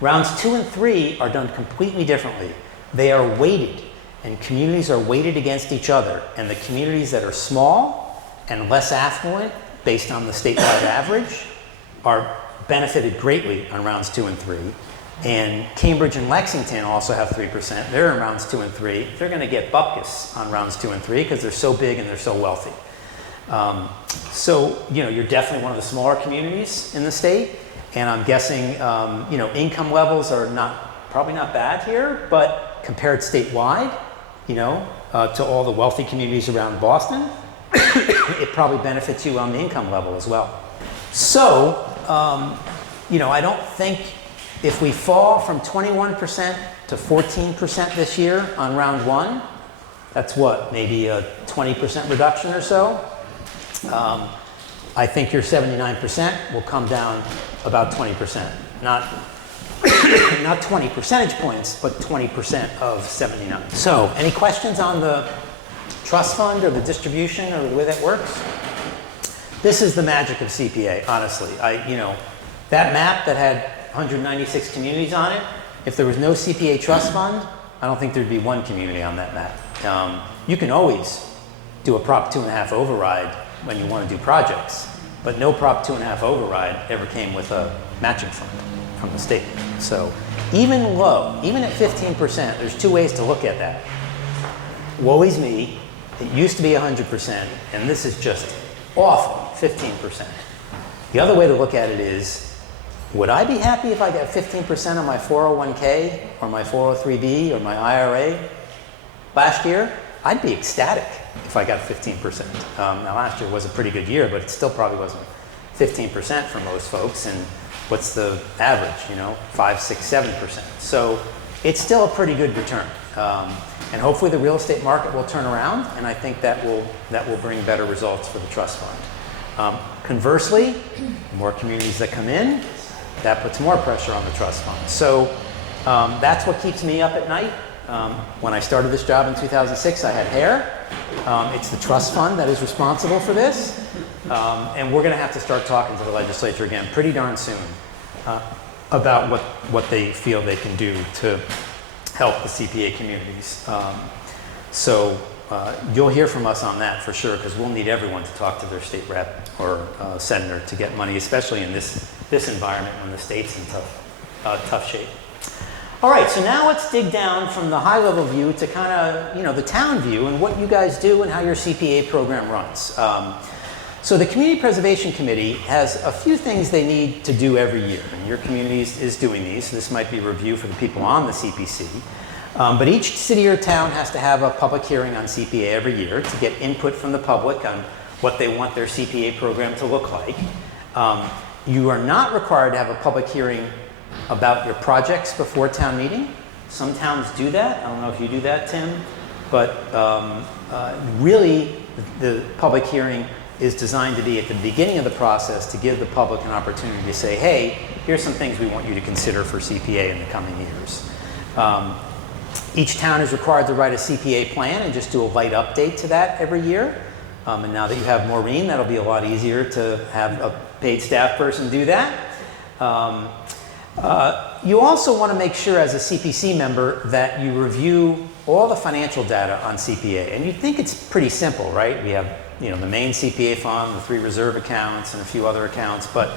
Rounds 2 and 3 are done completely differently. They are weighted, and communities are weighted against each other. And the communities that are small and less affluent, based on the statewide average, are benefited greatly on rounds 2 and 3. And Cambridge and Lexington also have 3%. They're in rounds 2 and 3. They're going to get bupkis on rounds 2 and 3 because they're so big and they're so wealthy. So, you know, you're definitely one of the smaller communities in the state. And I'm guessing, you know, income levels are probably not bad here, but compared statewide, you know, to all the wealthy communities around Boston, it probably benefits you on the income level as well. So, you know, I don't think if we fall from 21% to 14% this year on round 1, that's what, maybe a 20% reduction or so. I think your 79% will come down about 20%. Not 20 percentage points, but 20% of 79. So, any questions on the trust fund or the distribution or the way that works? This is the magic of CPA, honestly. You know, that map that had 196 communities on it, if there was no CPA trust fund, I don't think there'd be one community on that map. You can always do a Prop 2.5 override when you want to do projects, but no Prop 2.5 override ever came with a matching fund from the state. So even low, even at 15%, there's two ways to look at that. Woe is me, it used to be 100%, and this is just awful, 15%. The other way to look at it is, would I be happy if I got 15% on my 401k or my 403b or my IRA last year? I'd be ecstatic if I got 15%. Now last year was a pretty good year, but it still probably wasn't 15% for most folks. And what's the average? You know, 5, 6, 7%. So it's still a pretty good return. And hopefully the real estate market will turn around, and I think that will bring better results for the trust fund. Conversely, the more communities that come in, that puts more pressure on the trust fund. So that's what keeps me up at night. When I started this job in 2006, I had hair. It's the trust fund that is responsible for this. And we're going to have to start talking to the legislature again pretty darn soon about what they feel they can do to help the CPA communities. So you'll hear from us on that for sure, because we'll need everyone to talk to their state rep or senator to get money, especially in this environment when the state's in tough shape. All right, so now let's dig down from the high-level view to kind of, you know, the town view and what you guys do and how your CPA program runs. So the Community Preservation Committee has a few things they need to do every year, and your community is doing these, so this might be a review for the people on the CPC. But each city or town has to have a public hearing on CPA every year to get input from the public on what they want their CPA program to look like. You are not required to have a public hearing about your projects before town meeting. Some towns do that. I don't know if you do that, Tim, but really the public hearing is designed to be at the beginning of the process to give the public an opportunity to say, hey, here's some things we want you to consider for CPA in the coming years. Each town is required to write a CPA plan and just do a light update to that every year. And now that you have Maureen, that'll be a lot easier to have a paid staff person do that. You also want to make sure as a CPC member that you review all the financial data on CPA. And you'd think it's pretty simple, right? We have, you know, the main CPA fund, the 3 reserve accounts, and a few other accounts, but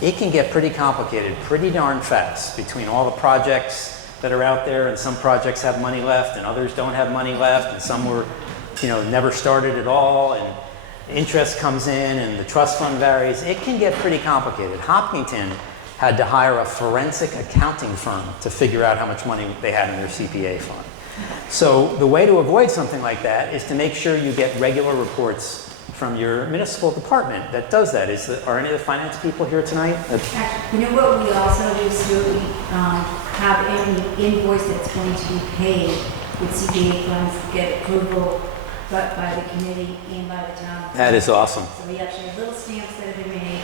it can get pretty complicated pretty darn fast between all the projects that are out there, and some projects have money left and others don't have money left, and some were, you know, never started at all, and interest comes in and the trust fund varies. It can get pretty complicated. Hopkinton had to hire a forensic accounting firm to figure out how much money they had in their CPA fund. So the way to avoid something like that is to make sure you get regular reports from your municipal department that does that. Are any of the finance people here tonight? You know what we also do is we have any invoice that's going to be paid with CPA funds to get approval by the committee and by the town. That is awesome. So we actually have little stamps that have been made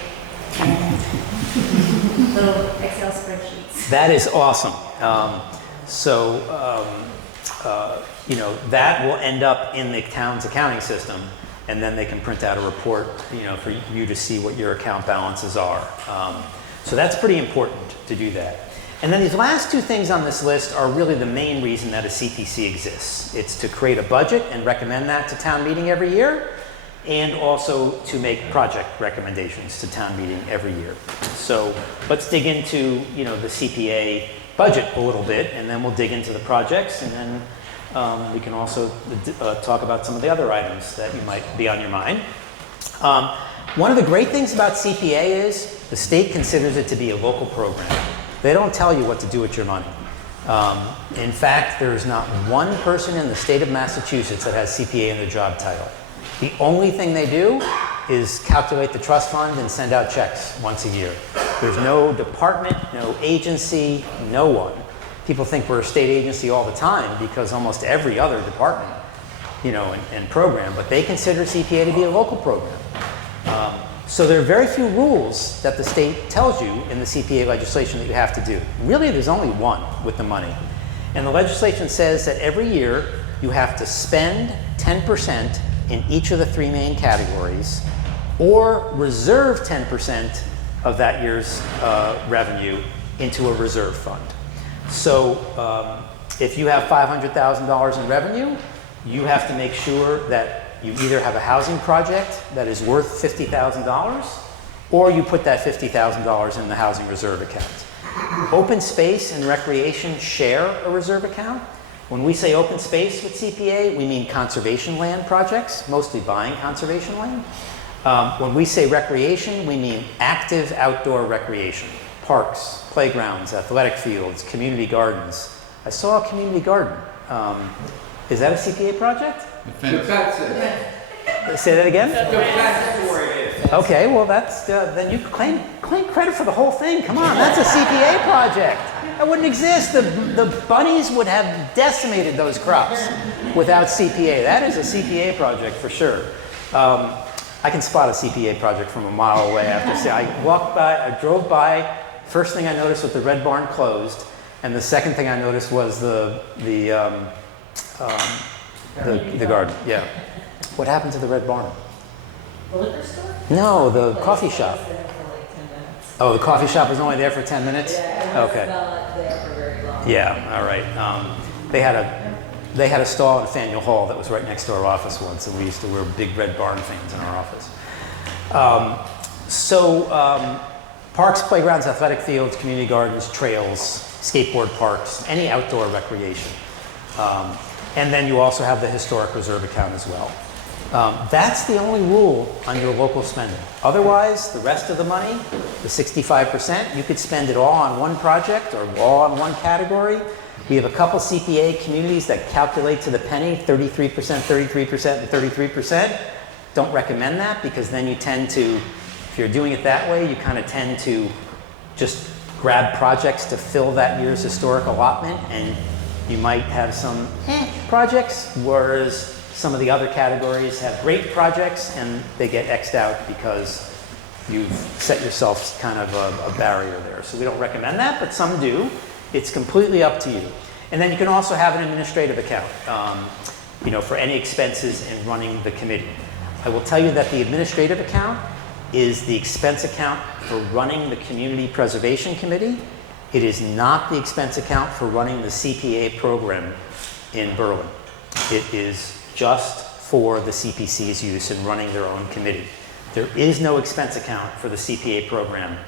and little Excel spreadsheets. That is awesome. That will end up in the town's accounting system, and then they can print out a report, for you to see what your account balances are. So that's pretty important to do that. And then these last two things on this list are really the main reason that a CPC exists. It's to create a budget and recommend that to town meeting every year, and also to make project recommendations to town meeting every year. So let's dig into, the CPA budget a little bit, and then we'll dig into the projects, and then we can also talk about some of the other items that you might be on your mind. One of the great things about CPA is the state considers it to be a local program. They don't tell you what to do with your money. In fact, there's not one person in the state of Massachusetts that has CPA in their job title. The only thing they do is calculate the trust fund and send out checks once a year. There's no department, no agency, no one. People think we're a state agency all the time because almost every other department, and program, but they consider CPA to be a local program. So there are very few rules that the state tells you in the CPA legislation that you have to do. Really, there's only one with the money. And the legislation says that every year you have to spend 10% in each of the three main categories, or reserve 10% of that year's revenue into a reserve fund. So if you have $500,000 in revenue, you have to make sure that you either have a housing project that is worth $50,000, or you put that $50,000 in the housing reserve account. Open space and recreation share a reserve account. When we say open space with CPA, we mean conservation land projects, mostly buying conservation land. When we say recreation, we mean active outdoor recreation. Parks, playgrounds, athletic fields, community gardens. I saw a community garden. Is that a CPA project? The fence. Say that again? Okay, well then you claim credit for the whole thing. Come on, that's a CPA project. That wouldn't exist. The bunnies would have decimated those crops without CPA. That is a CPA project for sure. I can spot a CPA project from a mile away. I have to say, I drove by. First thing I noticed was the Red Barn closed, and the second thing I noticed was the garden. Yeah. What happened to the Red Barn? The liquor store? No, the coffee shop. It was there for like 10 minutes. Oh, the coffee shop was only there for 10 minutes? Yeah, it was Okay. not there for very long. Yeah, all right. They had a stall at Faneuil Hall that was right next to our office once, and we used to wear big Red Barn fans in our office. Parks, playgrounds, athletic fields, community gardens, trails, skateboard parks, any outdoor recreation. And then you also have the historic reserve account as well. That's the only rule on your local spending. Otherwise, the rest of the money, the 65%, you could spend it all on one project or all on one category. We have a couple CPA communities that calculate to the penny, 33%, 33%, and 33%. Don't recommend that because then you tend to, if you're doing it that way, you kind of tend to just grab projects to fill that year's historic allotment, and you might have some projects, whereas some of the other categories have great projects and they get X'd out because you've set yourself kind of a barrier there. So we don't recommend that, but some do. It's completely up to you. And then you can also have an administrative account, for any expenses in running the committee. I will tell you that the administrative account is the expense account for running the Community Preservation Committee. It is not the expense account for running the CPA program in Berlin. It is just for the CPC's use in running their own committee. There is no expense account for the CPA program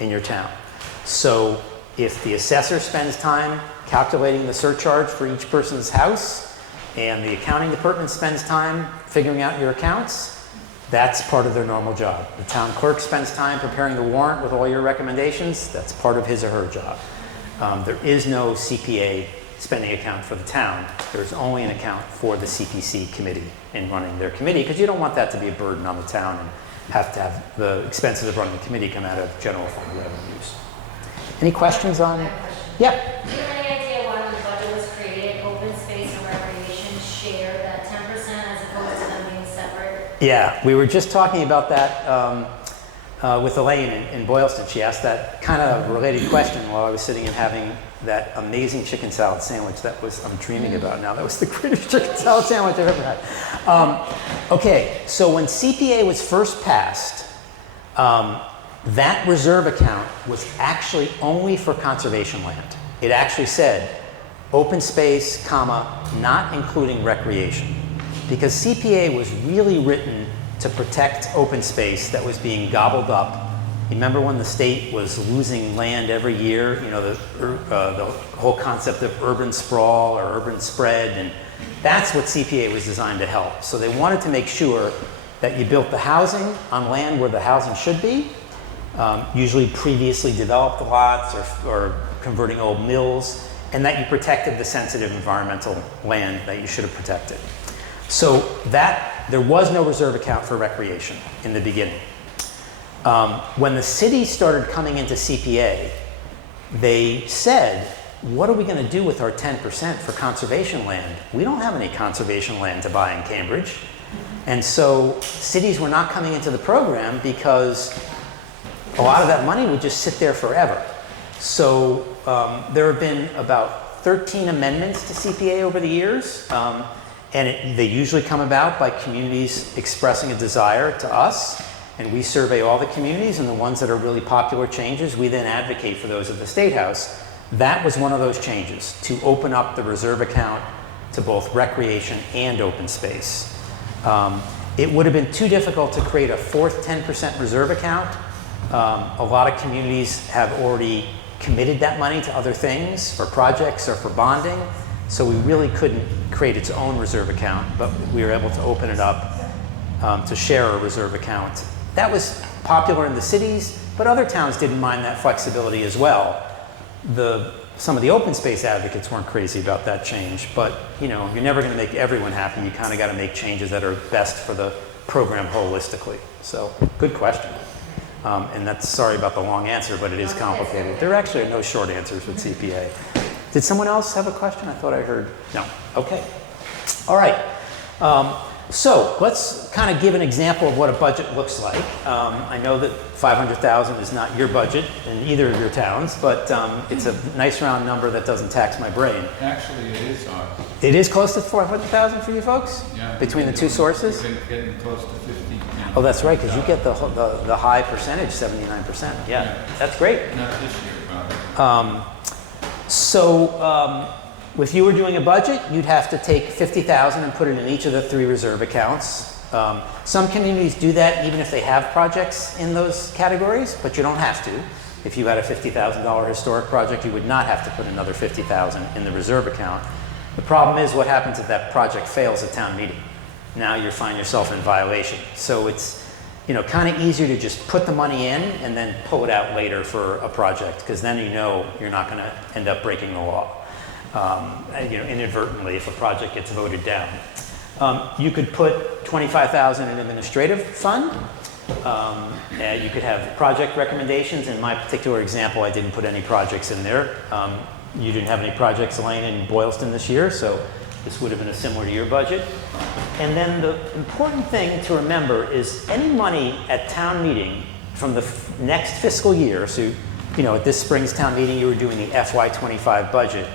in your town. So if the assessor spends time calculating the surcharge for each person's house, and the accounting department spends time figuring out your accounts, that's part of their normal job. The town clerk spends time preparing the warrant with all your recommendations. That's part of his or her job. There is no CPA spending account for the town. There's only an account for the CPC committee in running their committee, because you don't want that to be a burden on the town and have to have the expenses of running the committee come out of general fund revenues. Any questions on? I have a question. Yeah. Do you have any idea when the budget was created, open space and recreation shared that 10% as opposed to them being separate? Yeah, we were just talking about that with Elaine in Boylston. She asked that kind of related question while I was sitting and having that amazing chicken salad sandwich that I'm dreaming about now. That was the greatest chicken salad sandwich I've ever had. Okay, so when CPA was first passed, that reserve account was actually only for conservation land. It actually said open space, comma, not including recreation. Because CPA was really written to protect open space that was being gobbled up. Remember when the state was losing land every year? You know, the whole concept of urban sprawl or urban spread, and that's what CPA was designed to help. So they wanted to make sure that you built the housing on land where the housing should be, usually previously developed lots or converting old mills, and that you protected the sensitive environmental land that you should have protected. So that there was no reserve account for recreation in the beginning. When the city started coming into CPA, they said, what are we going to do with our 10% for conservation land? We don't have any conservation land to buy in Cambridge. And so cities were not coming into the program because a lot of that money would just sit there forever. So there have been about 13 amendments to CPA over the years. And they usually come about by communities expressing a desire to us. And we survey all the communities, and the ones that are really popular changes, we then advocate for those at the State House. That was one of those changes, to open up the reserve account to both recreation and open space. It would have been too difficult to create a fourth 10% reserve account. A lot of communities have already committed that money to other things, for projects or for bonding. So we really couldn't create its own reserve account, but we were able to open it up to share a reserve account. That was popular in the cities, but other towns didn't mind that flexibility as well. Some of the open space advocates weren't crazy about that change, but you know, you're never going to make everyone happy. You kind of got to make changes that are best for the program holistically. So, good question. And that's, sorry about the long answer, but it is complicated. There actually are no short answers with CPA. Did someone else have a question? I thought I heard. No. Okay. All right. So let's kind of give an example of what a budget looks like. I know that $500,000 is not your budget in either of your towns, but it's a nice round number that doesn't tax my brain. Actually, it is ours. It is close to $400,000 for you folks? Yeah. Between the two sources? We've been getting close to 50. Yeah. Oh, that's right, because you get the high percentage, 79%. Yeah, that's great. Not this year, probably. If you were doing a budget, you'd have to take $50,000 and put it in each of the 3 reserve accounts. Some communities do that even if they have projects in those categories, but you don't have to. If you had a $50,000 historic project, you would not have to put another $50,000 in the reserve account. The problem is what happens if that project fails at town meeting. Now you find yourself in violation. So it's kind of easier to just put the money in and then pull it out later for a project, because then you know you're not going to end up breaking the law. Inadvertently, if a project gets voted down. You could put $25,000 in an administrative fund. You could have project recommendations. In my particular example, I didn't put any projects in there. You didn't have any projects, Elaine, in Boylston this year, so this would have been a similar to your budget. And then the important thing to remember is any money at town meeting from the next fiscal year, so at this spring's town meeting you were doing the FY25 budget,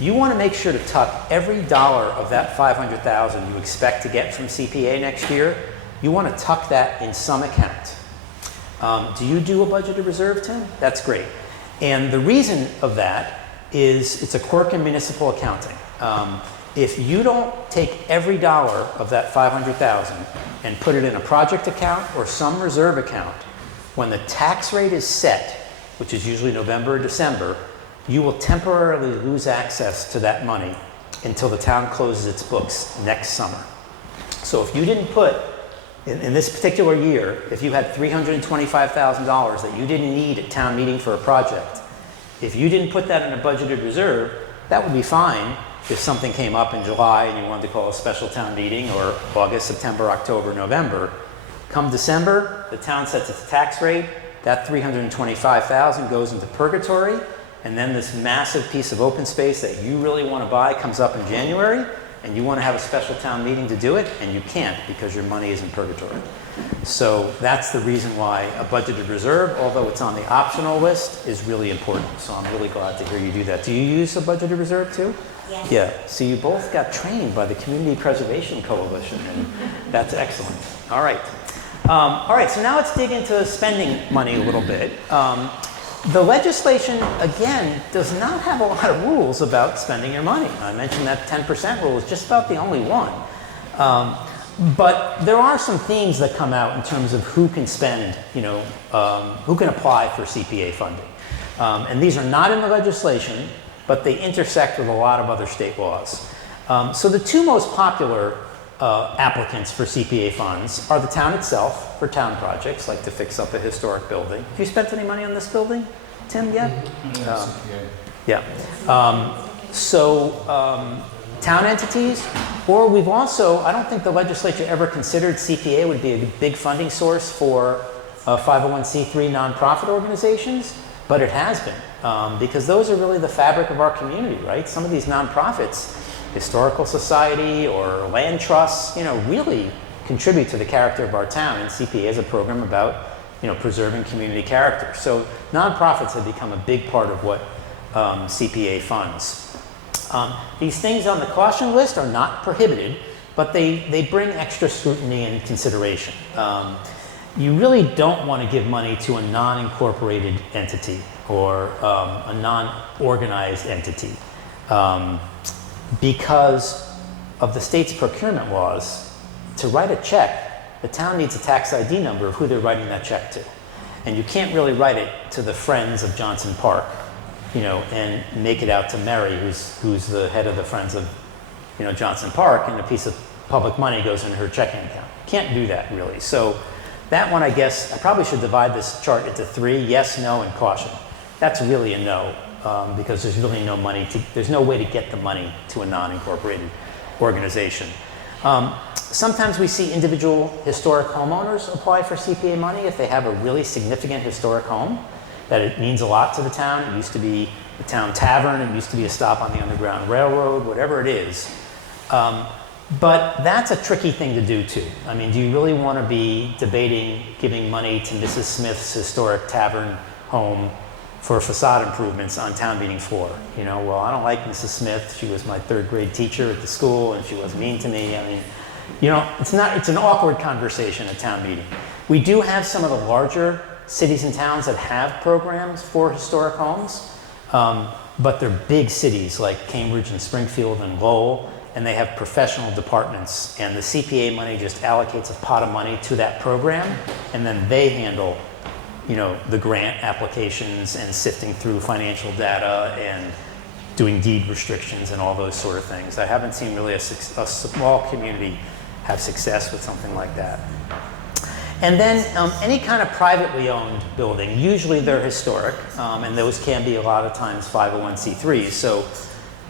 you want to make sure to tuck every dollar of that $500,000 you expect to get from CPA next year, you want to tuck that in some account. Do you do a budgeted reserve, Tim? That's great. And the reason of that is it's a quirk in municipal accounting. If you don't take every dollar of that $500,000 and put it in a project account or some reserve account, when the tax rate is set, which is usually November or December, you will temporarily lose access to that money until the town closes its books next summer. So if you didn't put, in this particular year, if you had $325,000 that you didn't need at town meeting for a project, if you didn't put that in a budgeted reserve, that would be fine if something came up in July and you wanted to call a special town meeting, or August, September, October, November. Come December, the town sets its tax rate, that $325,000 goes into purgatory, and then this massive piece of open space that you really want to buy comes up in January, and you want to have a special town meeting to do it, and you can't because your money is in purgatory. So that's the reason why a budgeted reserve, although it's on the optional list, is really important. So I'm really glad to hear you do that. Do you use a budgeted reserve too? Yes. Yeah, so you both got trained by the Community Preservation Coalition, and that's excellent. All right. So now let's dig into spending money a little bit. The legislation, again, does not have a lot of rules about spending your money. I mentioned that 10% rule is just about the only one. But there are some themes that come out in terms of who can spend, who can apply for CPA funding. And these are not in the legislation, but they intersect with a lot of other state laws. So the two most popular applicants for CPA funds are the town itself for town projects, like to fix up a historic building. Have you spent any money on this building, Tim, yet? Yeah. Town entities, or we've also, I don't think the legislature ever considered CPA would be a big funding source for 501c3 nonprofit organizations, but it has been, because those are really the fabric of our community, right? Some of these nonprofits, Historical Society or land trusts, really contribute to the character of our town, and CPA is a program about, preserving community character. So nonprofits have become a big part of what CPA funds. These things on the caution list are not prohibited, but they bring extra scrutiny and consideration. You really don't want to give money to a non-incorporated entity or a non-organized entity. Because of the state's procurement laws, to write a check, the town needs a tax ID number of who they're writing that check to. And you can't really write it to the Friends of Johnson Park, and make it out to Mary, who's the head of the Friends of, Johnson Park, and a piece of public money goes in her checking account. Can't do that, really. So that one, I guess, I probably should divide this chart into three: yes, no, and caution. That's really a no. Because there's really no money there's no way to get the money to a non-incorporated organization. Sometimes we see individual historic homeowners apply for CPA money if they have a really significant historic home, that it means a lot to the town. It used to be the town tavern, it used to be a stop on the Underground Railroad, whatever it is. But that's a tricky thing to do too. I mean, do you really want to be debating giving money to Mrs. Smith's historic tavern home for facade improvements on town meeting floor? Well, I don't like Mrs. Smith. She was my third grade teacher at the school, and she was mean to me. I mean, it's an awkward conversation at town meeting. We do have some of the larger cities and towns that have programs for historic homes, but they're big cities like Cambridge and Springfield and Lowell, and they have professional departments, and the CPA money just allocates a pot of money to that program, and then they handle the grant applications and sifting through financial data and doing deed restrictions and all those sort of things. I haven't seen really a small community have success with something like that. And then any kind of privately owned building, usually they're historic, and those can be a lot of times 501c3s. So,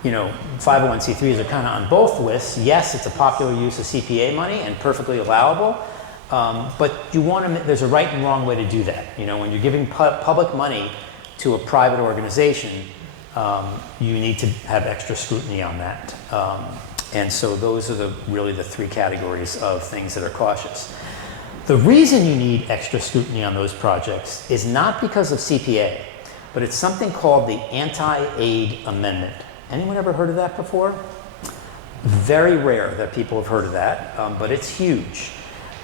501c3s are kind of on both lists. Yes, it's a popular use of CPA money and perfectly allowable. But there's a right and wrong way to do that. When you're giving public money to a private organization, you need to have extra scrutiny on that. And so those are really the three categories of things that are cautious. The reason you need extra scrutiny on those projects is not because of CPA, but it's something called the Anti-Aid Amendment. Anyone ever heard of that before? Very rare that people have heard of that, but it's huge.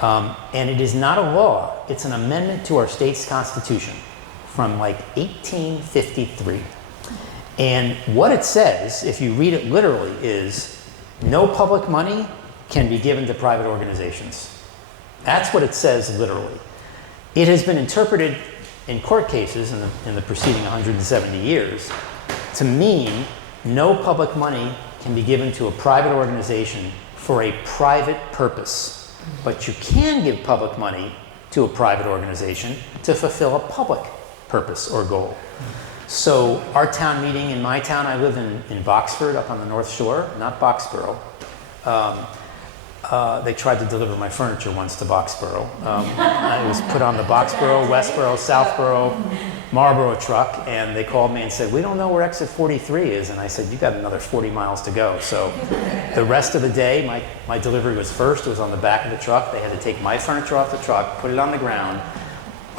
And it is not a law, it's an amendment to our state's constitution from 1853. And what it says, if you read it literally, is no public money can be given to private organizations. That's what it says literally. It has been interpreted in court cases in the preceding 170 years to mean no public money can be given to a private organization for a private purpose. But you can give public money to a private organization to fulfill a public purpose or goal. So our town meeting in my town, I live in Boxford up on the North Shore, not Boxborough. They tried to deliver my furniture once to Boxborough. It was put on the Boxborough, Westborough, Southborough, Marlborough truck, and they called me and said, we don't know where exit 43 is. And I said, you got another 40 miles to go. So the rest of the day, my delivery was first. It was on the back of the truck. They had to take my furniture off the truck, put it on the ground,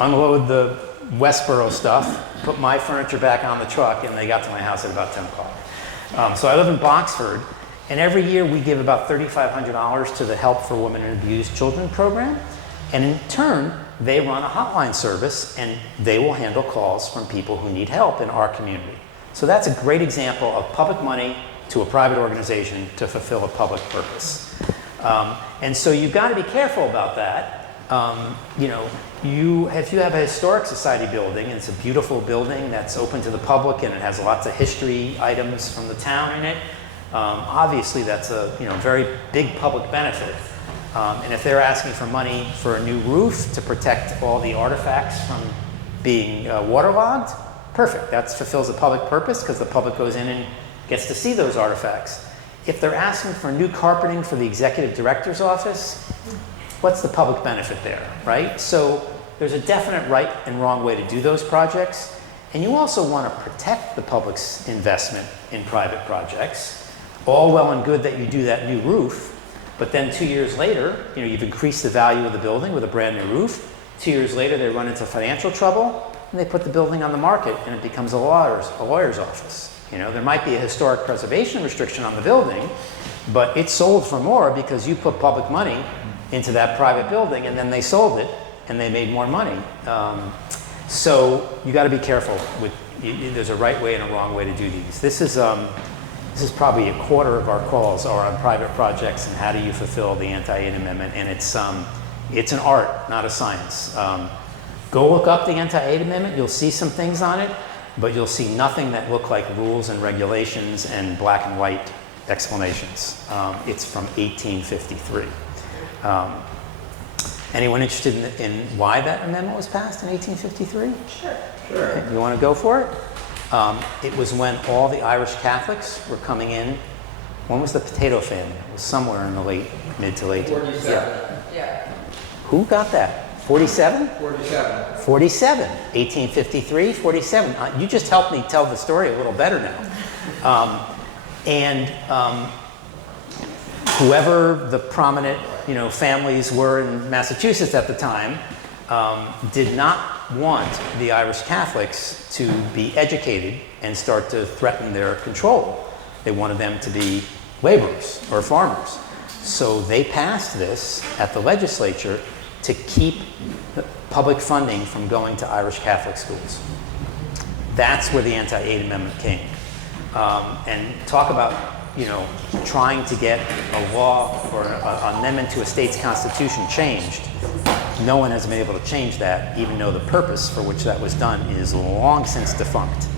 unload the Westborough stuff, put my furniture back on the truck, and they got to my house at about 10 o'clock. So I live in Boxford, and every year we give about $3,500 to the Help for Women and Abused Children program, and in turn, they run a hotline service, and they will handle calls from people who need help in our community. So that's a great example of public money to a private organization to fulfill a public purpose. And so you've got to be careful about that. If you have a historic society building, and it's a beautiful building that's open to the public and it has lots of history items from the town in it, obviously that's a very big public benefit. And if they're asking for money for a new roof to protect all the artifacts from being waterlogged, perfect. That fulfills a public purpose because the public goes in and gets to see those artifacts. If they're asking for new carpeting for the executive director's office, what's the public benefit there, right? So there's a definite right and wrong way to do those projects. And you also want to protect the public's investment in private projects. All well and good that you do that new roof, but then 2 years later, you've increased the value of the building with a brand new roof. 2 years later, they run into financial trouble, and they put the building on the market, and it becomes a lawyer's office. There might be a historic preservation restriction on the building, but it's sold for more because you put public money into that private building, and then they sold it, and they made more money. So you got to be careful. There's a right way and a wrong way to do these. This is probably a quarter of our calls are on private projects and how do you fulfill the anti-aid amendment, and it's an art, not a science. Go look up the anti-aid amendment. You'll see some things on it, but you'll see nothing that look like rules and regulations and black and white explanations. It's from 1853. Anyone interested in why that amendment was passed in 1853? Sure. You want to go for it? It was when all the Irish Catholics were coming in. When was the potato famine? It was somewhere in the mid to late. 47. Yeah. Who got that? 47? 47. 47. 1853, 47. You just helped me tell the story a little better now. Whoever the prominent, families were in Massachusetts at the time, did not want the Irish Catholics to be educated and start to threaten their control. They wanted them to be laborers or farmers. So they passed this at the legislature to keep the public funding from going to Irish Catholic schools. That's where the anti-aid amendment came. And talk about trying to get a law or an amendment to a state's constitution changed. No one has been able to change that, even though the purpose for which that was done is long since defunct.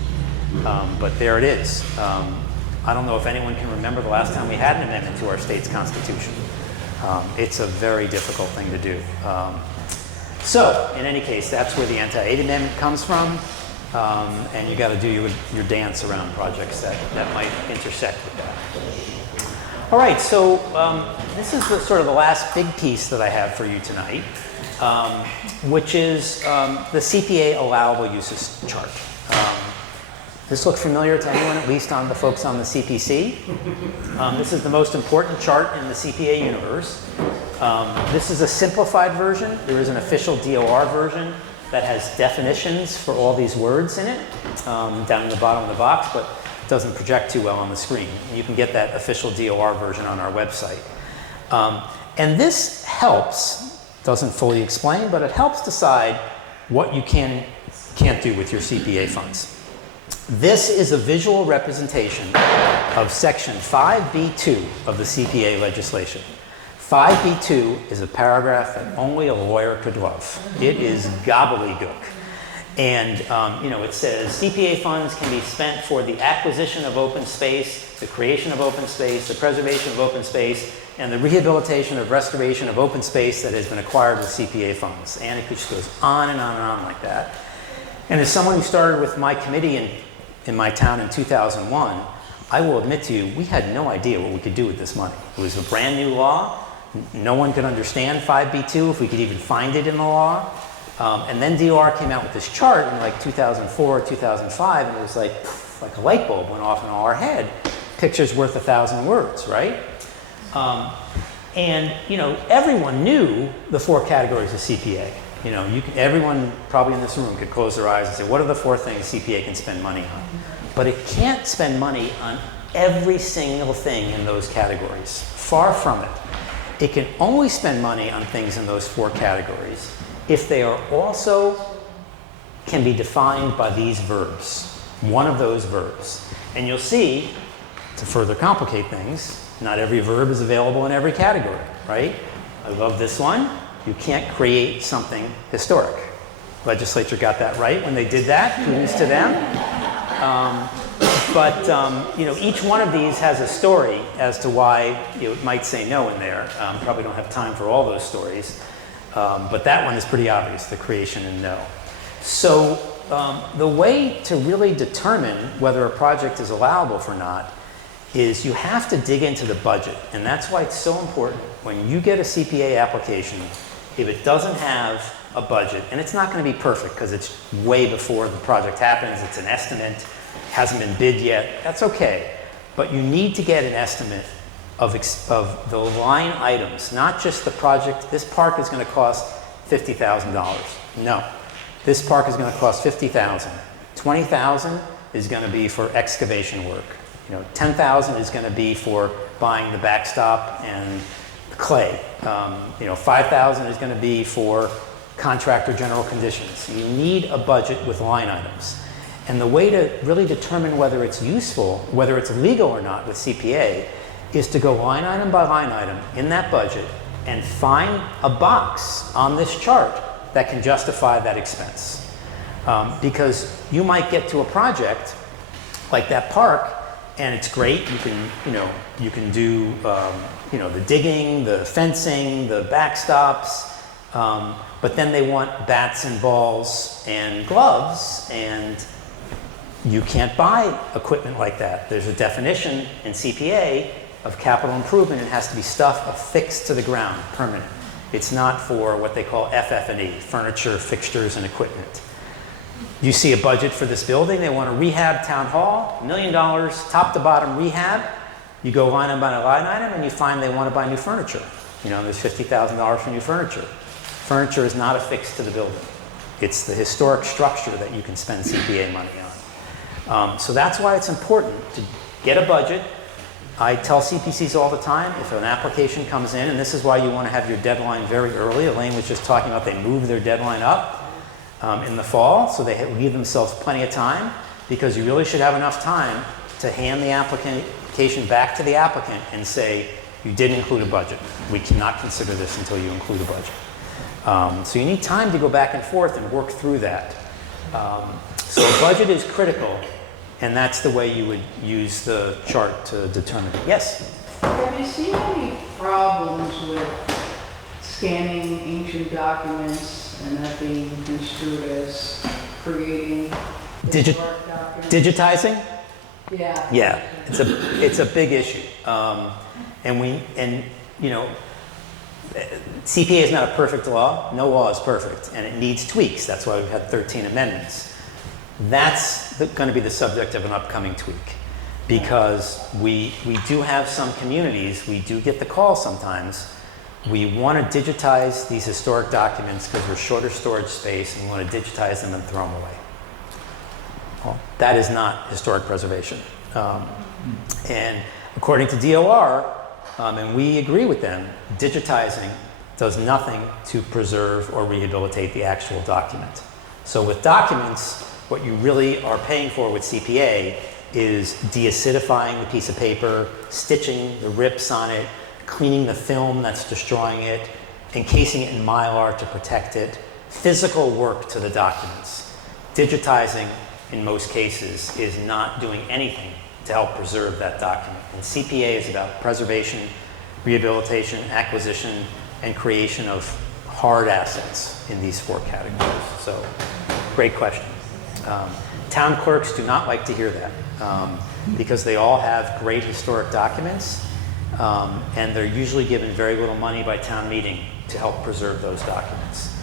But there it is. I don't know if anyone can remember the last time we had an amendment to our state's constitution. It's a very difficult thing to do. So, in any case, that's where the anti-aid amendment comes from. And you got to do your dance around projects that might intersect with that. All right, so this is sort of the last big piece that I have for you tonight, which is the CPA allowable uses chart. This look familiar to anyone, at least on the folks on the CPC? This is the most important chart in the CPA universe. This is a simplified version. There is an official DOR version that has definitions for all these words in it, down in the bottom of the box, but it doesn't project too well on the screen. You can get that official DOR version on our website. And this helps, doesn't fully explain, but it helps decide what you can't do with your CPA funds. This is a visual representation of Section 5B2 of the CPA legislation. 5B2 is a paragraph that only a lawyer could love. It is gobbledygook. And, it says CPA funds can be spent for the acquisition of open space, the creation of open space, the preservation of open space, and the rehabilitation of restoration of open space that has been acquired with CPA funds. And it just goes on and on and on like that. And as someone who started with my committee in in my town in 2001, I will admit to you, we had no idea what we could do with this money. It was a brand new law. No one could understand 5B2 if we could even find it in the law. And then DOR came out with this chart in like 2004, 2005, and it was like a light bulb went off in our head. Picture's worth 1,000 words, right? And you know, everyone knew the 4 categories of CPA. You know, everyone probably in this room could close their eyes and say, what are the 4 things CPA can spend money on? But it can't spend money on every single thing in those categories. Far from it. It can only spend money on things in those 4 categories if they are also can be defined by these verbs, one of those verbs. And you'll see, to further complicate things, not every verb is available in every category, right? I love this one. You can't create something historic. Legislature got that right when they did that. Kudos to them. You know, each one of these has a story as to why it might say no in there. Probably don't have time for all those stories. But that one is pretty obvious, the creation and no. So the way to really determine whether a project is allowable or not is you have to dig into the budget. And that's why it's so important when you get a CPA application, if it doesn't have a budget, and it's not going to be perfect because it's way before the project happens, it's an estimate, hasn't been bid yet, that's okay. But you need to get an estimate of the line items, not just the project. This park is going to cost $50,000. No, this park is going to cost $50,000. $20,000 is going to be for excavation work. You know, $10,000 is going to be for buying the backstop and the clay. You know, $5,000 is going to be for contractor general conditions. You need a budget with line items. And the way to really determine whether it's useful, whether it's legal or not with CPA, is to go line item by line item in that budget and find a box on this chart that can justify that expense. Because you might get to a project like that park, and it's great. You can do the digging, the fencing, the backstops, but then they want bats and balls and gloves, and you can't buy equipment like that. There's a definition in CPA of capital improvement. It has to be stuff affixed to the ground, permanent. It's not for what they call FF&E, furniture, fixtures, and equipment. You see a budget for this building. They want to rehab town hall, $1 million, top to bottom rehab. You go line item by line item, and you find they want to buy new furniture. You know, there's $50,000 for new furniture. Furniture is not affixed to the building. It's the historic structure that you can spend CPA money on. So that's why it's important to get a budget. I tell CPCs all the time, if an application comes in, and this is why you want to have your deadline very early. Elaine was just talking about they move their deadline up in the fall, so they leave themselves plenty of time, because you really should have enough time to hand the application back to the applicant and say, you didn't include a budget. We cannot consider this until you include a budget. So you need time to go back and forth and work through that. So a budget is critical, and that's the way you would use the chart to determine it. Yes? Have you seen any problems with scanning ancient documents and that being construed as creating historic documents? Digitizing? Yeah. Yeah, it's a big issue. CPA is not a perfect law. No law is perfect, and it needs tweaks. That's why we've had 13 amendments. That's going to be the subject of an upcoming tweak, because we do have some communities, we do get the call sometimes, we want to digitize these historic documents because we're shorter storage space, and we want to digitize them and throw them away. Well, that is not historic preservation. And according to DOR, and we agree with them, digitizing does nothing to preserve or rehabilitate the actual document. So with documents, what you really are paying for with CPA is deacidifying the piece of paper, stitching the rips on it, cleaning the film that's destroying it, encasing it in Mylar to protect it, physical work to the documents. Digitizing, in most cases, is not doing anything to help preserve that document. And CPA is about preservation, rehabilitation, acquisition, and creation of hard assets in these 4 categories. So, great question. Town clerks do not like to hear that because they all have great historic documents, and they're usually given very little money by town meeting to help preserve those documents.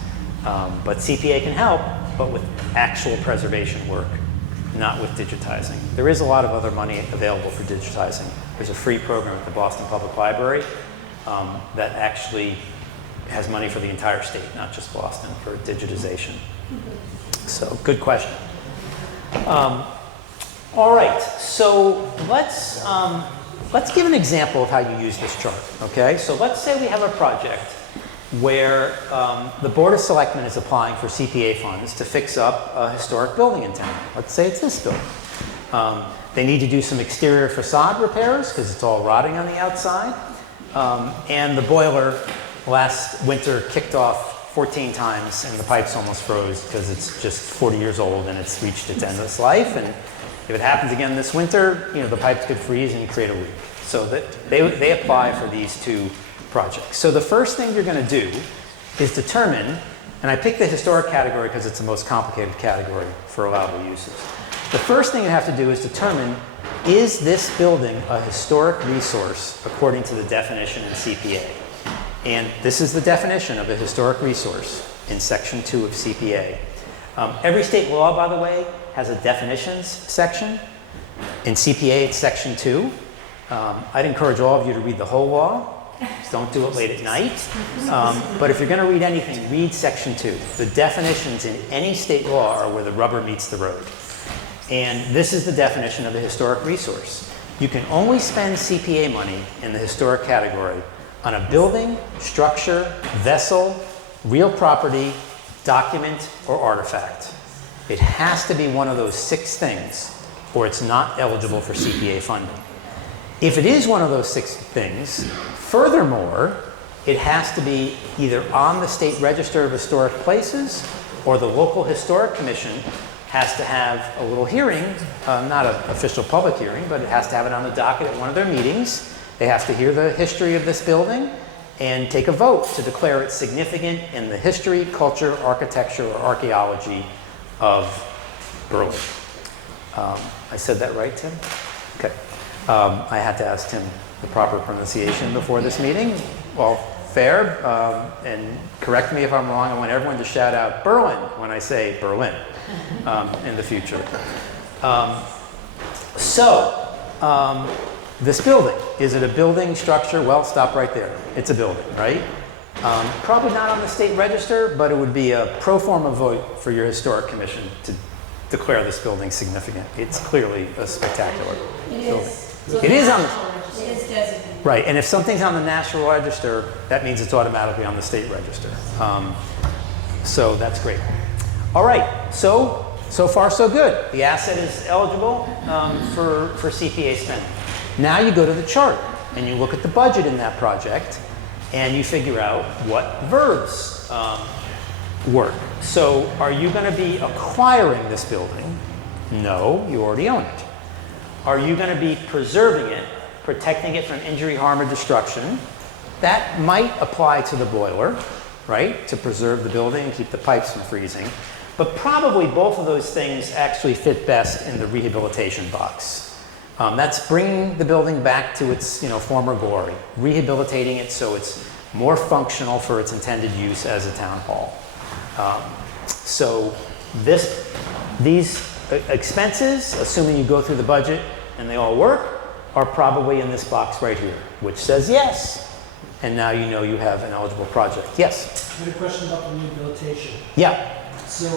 But CPA can help, but with actual preservation work, not with digitizing. There is a lot of other money available for digitizing. There's a free program at the Boston Public Library that actually has money for the entire state, not just Boston, for digitization. So, good question. All right, so let's give an example of how you use this chart, okay? So let's say we have a project where the Board of Selectmen is applying for CPA funds to fix up a historic building in town. Let's say it's this building. They need to do some exterior facade repairs because it's all rotting on the outside. And the boiler last winter kicked off 14 times and the pipes almost froze because it's just 40 years old and it's reached its end of its life. And if it happens again this winter, the pipes could freeze and create a leak. So that they apply for these two projects. So the first thing you're going to do is determine, and I picked the historic category because it's the most complicated category for allowable uses. The first thing you have to do is determine, is this building a historic resource according to the definition in CPA? And this is the definition of a historic resource in Section 2 of CPA. Every state law, by the way, has a definitions section. In CPA, it's Section 2. I'd encourage all of you to read the whole law. Just don't do it late at night. But if you're going to read anything, read Section 2. The definitions in any state law are where the rubber meets the road. And this is the definition of a historic resource. You can only spend CPA money in the historic category on a building, structure, vessel, real property, document, or artifact. It has to be one of those 6 things, or it's not eligible for CPA funding. If it is one of those 6 things, furthermore, it has to be either on the State Register of Historic Places, or the local historic commission has to have a little hearing, not an official public hearing, but it has to have it on the docket at one of their meetings. They have to hear the history of this building and take a vote to declare it significant in the history, culture, architecture, or archaeology of Berlin. I said that right, Tim? Okay. I had to ask Tim the proper pronunciation before this meeting. Well, fair, and correct me if I'm wrong. I want everyone to shout out Berlin when I say Berlin in the future. This building, is it a building structure? Well, stop right there. It's a building, right? Probably not on the state register, but it would be a pro forma vote for your historic commission to declare this building significant. It's clearly a spectacular building. It is on the... It is designated. Right, and if something's on the National Register, that means it's automatically on the state register. So that's great. All right, so far so good. The asset is eligible for CPA spending. Now you go to the chart and you look at the budget in that project and you figure out what verbs work. So are you going to be acquiring this building? No, you already own it. Are you going to be preserving it, protecting it from injury, harm, or destruction? That might apply to the boiler, right? To preserve the building and keep the pipes from freezing. But probably both of those things actually fit best in the rehabilitation box. That's bringing the building back to its former glory, rehabilitating it so it's more functional for its intended use as a town hall. So these expenses, assuming you go through the budget and they all work, are probably in this box right here, which says yes. And now you know you have an eligible project. Yes? I had a question about the rehabilitation. Yeah. So,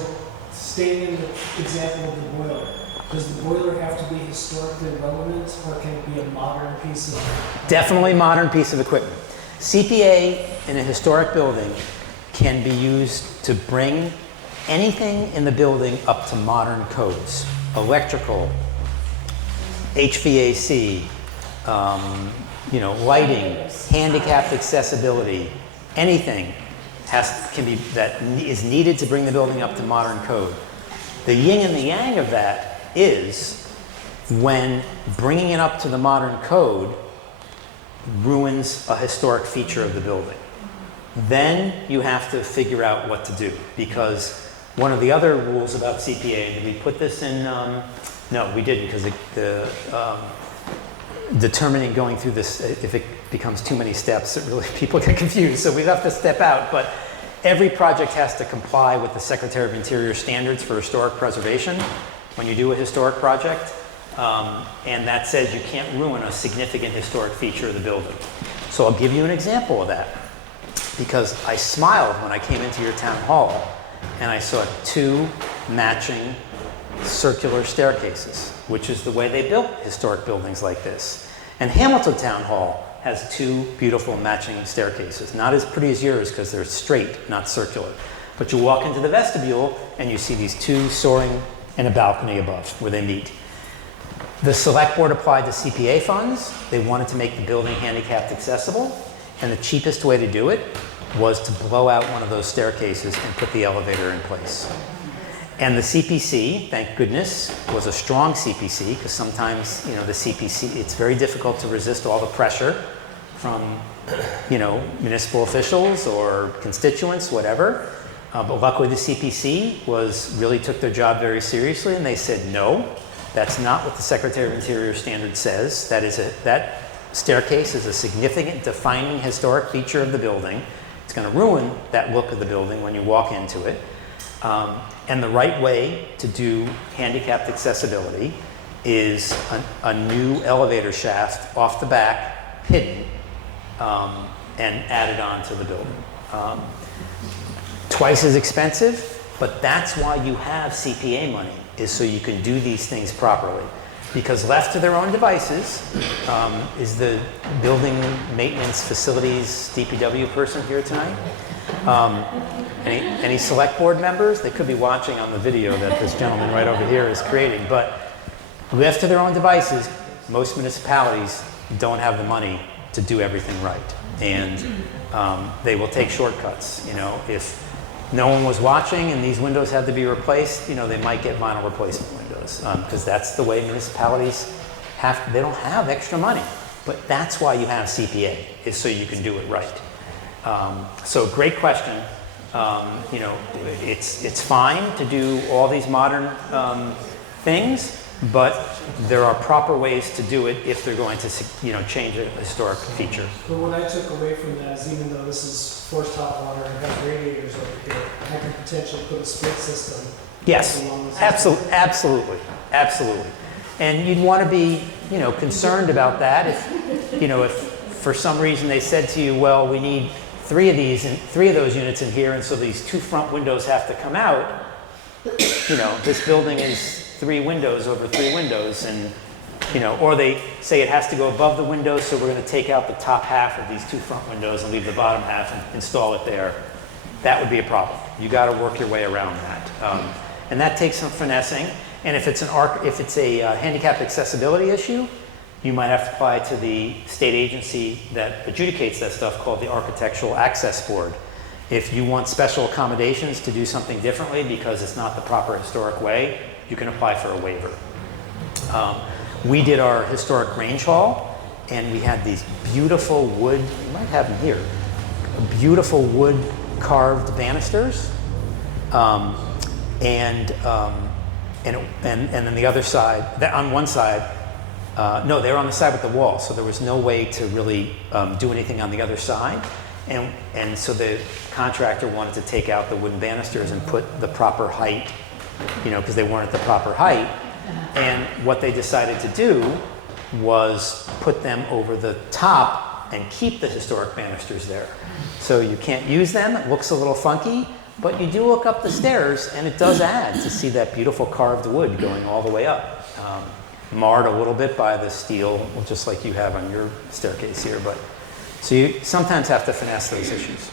stating the example of the boiler, does the boiler have to be historically relevant, or can it be a modern piece of... Definitely modern piece of equipment. CPA in a historic building can be used to bring anything in the building up to modern codes. Electrical, HVAC, lighting, handicapped accessibility, anything that is needed to bring the building up to modern code. The yin and the yang of that is when bringing it up to the modern code ruins a historic feature of the building. Then you have to figure out what to do, because One of the other rules about CPA, did we put this in, no, we didn't, because determining going through this, if it becomes too many steps, it really, people get confused, so we have to step out. But every project has to comply with the Secretary of Interior standards for historic preservation when you do a historic project. And that says you can't ruin a significant historic feature of the building. So I'll give you an example of that, because I smiled when I came into your town hall and I saw 2 matching circular staircases, which is the way they built historic buildings like this. And Hamilton Town Hall has 2 beautiful matching staircases, not as pretty as yours because they're straight, not circular. But you walk into the vestibule and you see these 2 soaring and a balcony above where they meet. The select board applied to CPA funds. They wanted to make the building handicapped accessible, and the cheapest way to do it was to blow out one of those staircases and put the elevator in place. And the CPC, thank goodness, was a strong CPC, because sometimes, the CPC, it's very difficult to resist all the pressure from, municipal officials or constituents, whatever. But luckily the CPC really took their job very seriously, and they said, no, that's not what the Secretary of Interior standard says. That staircase is a significant defining historic feature of the building. It's going to ruin that look of the building when you walk into it. And the right way to do handicapped accessibility is a new elevator shaft off the back, hidden, and added on to the building. Twice as expensive, but that's why you have CPA money, is so you can do these things properly. Because left to their own devices, is the building maintenance facilities DPW person here tonight? Any select board members? They could be watching on the video that this gentleman right over here is creating. But left to their own devices, most municipalities don't have the money to do everything right. And they will take shortcuts. If no one was watching and these windows had to be replaced, they might get vinyl replacement windows, because that's the way municipalities they don't have extra money. But that's why you have CPA, is so you can do it right. So great question. It's fine to do all these modern things, but there are proper ways to do it if they're going to, change a historic feature. But what I took away from that is, even though this is forced hot water and has radiators over here, I could potentially put a split system. Yes, absolutely. And you'd want to be, concerned about that if for some reason they said to you, well, we need 3 of those units in here, and so these 2 front windows have to come out. This building is 3 windows over 3 windows, and or they say it has to go above the windows, so we're going to take out the top half of these 2 front windows and leave the bottom half and install it there. That would be a problem. You got to work your way around that, and that takes some finessing. And if it's a handicapped accessibility issue, you might have to apply to the state agency that adjudicates that stuff, called the Architectural Access Board. If you want special accommodations to do something differently because it's not the proper historic way, you can apply for a waiver. We did our historic Grange Hall, and we had these beautiful wood, you might have them here, beautiful wood carved banisters. And then the other side, on one side, no, they were on the side with the wall, so there was no way to really do anything on the other side. And so the contractor wanted to take out the wooden banisters and put the proper height, because they weren't at the proper height. And what they decided to do was put them over the top and keep the historic banisters there. So you can't use them, it looks a little funky, but you do look up the stairs and it does add to see that beautiful carved wood going all the way up. Marred a little bit by the steel, just like you have on your staircase here, but so you sometimes have to finesse those issues.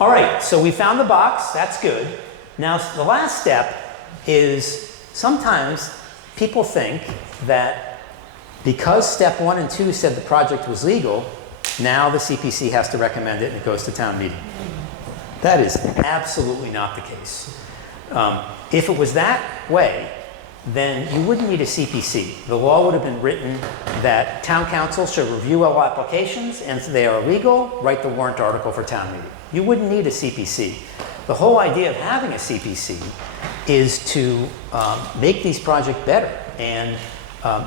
All right, so we found the box, that's good. Now the last step is, sometimes people think that because step 1 and 2 said the project was legal, now the CPC has to recommend it and it goes to town meeting. That is absolutely not the case. If it was that way, then you wouldn't need a CPC. The law would have been written that town council should review all applications, and if they are legal, write the warrant article for town meeting. You wouldn't need a CPC. the whole idea of having a CPC is to make these projects better. And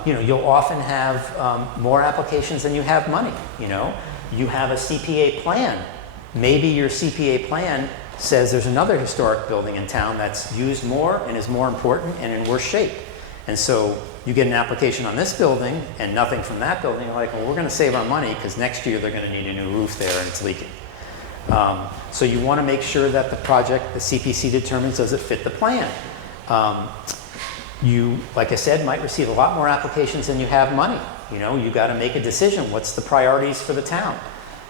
you'll often have more applications than you have money. You have a CPA plan. Maybe your CPA plan says there's another historic building in town that's used more and is more important and in worse shape. And so you get an application on this building and nothing from that building. You're like, well, we're going to save our money because next year they're going to need a new roof there and it's leaking. So you want to make sure that the project, the CPC determines, does it fit the plan? You, like I said, might receive a lot more applications than you have money. You got to make a decision. What's the priorities for the town?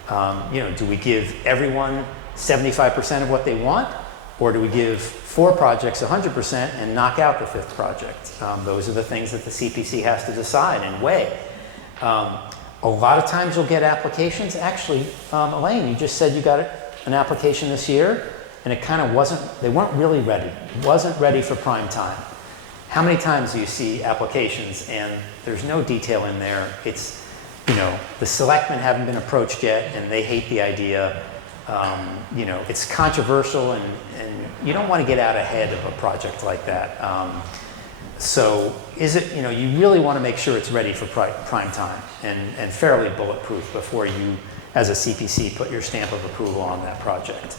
Do we give everyone 75% of what they want? Or do we give 4 projects 100% and knock out the 5th project? Those are the things that the CPC has to decide and weigh. A lot of times you'll get applications. Actually, Elaine, you just said you got an application this year and it kind of they weren't really ready. It wasn't ready for prime time. How many times do you see applications and there's no detail in there? It's, the selectmen haven't been approached yet and they hate the idea. It's controversial and you don't want to get out ahead of a project like that. So you really want to make sure it's ready for prime time and fairly bulletproof before you, as a CPC, put your stamp of approval on that project.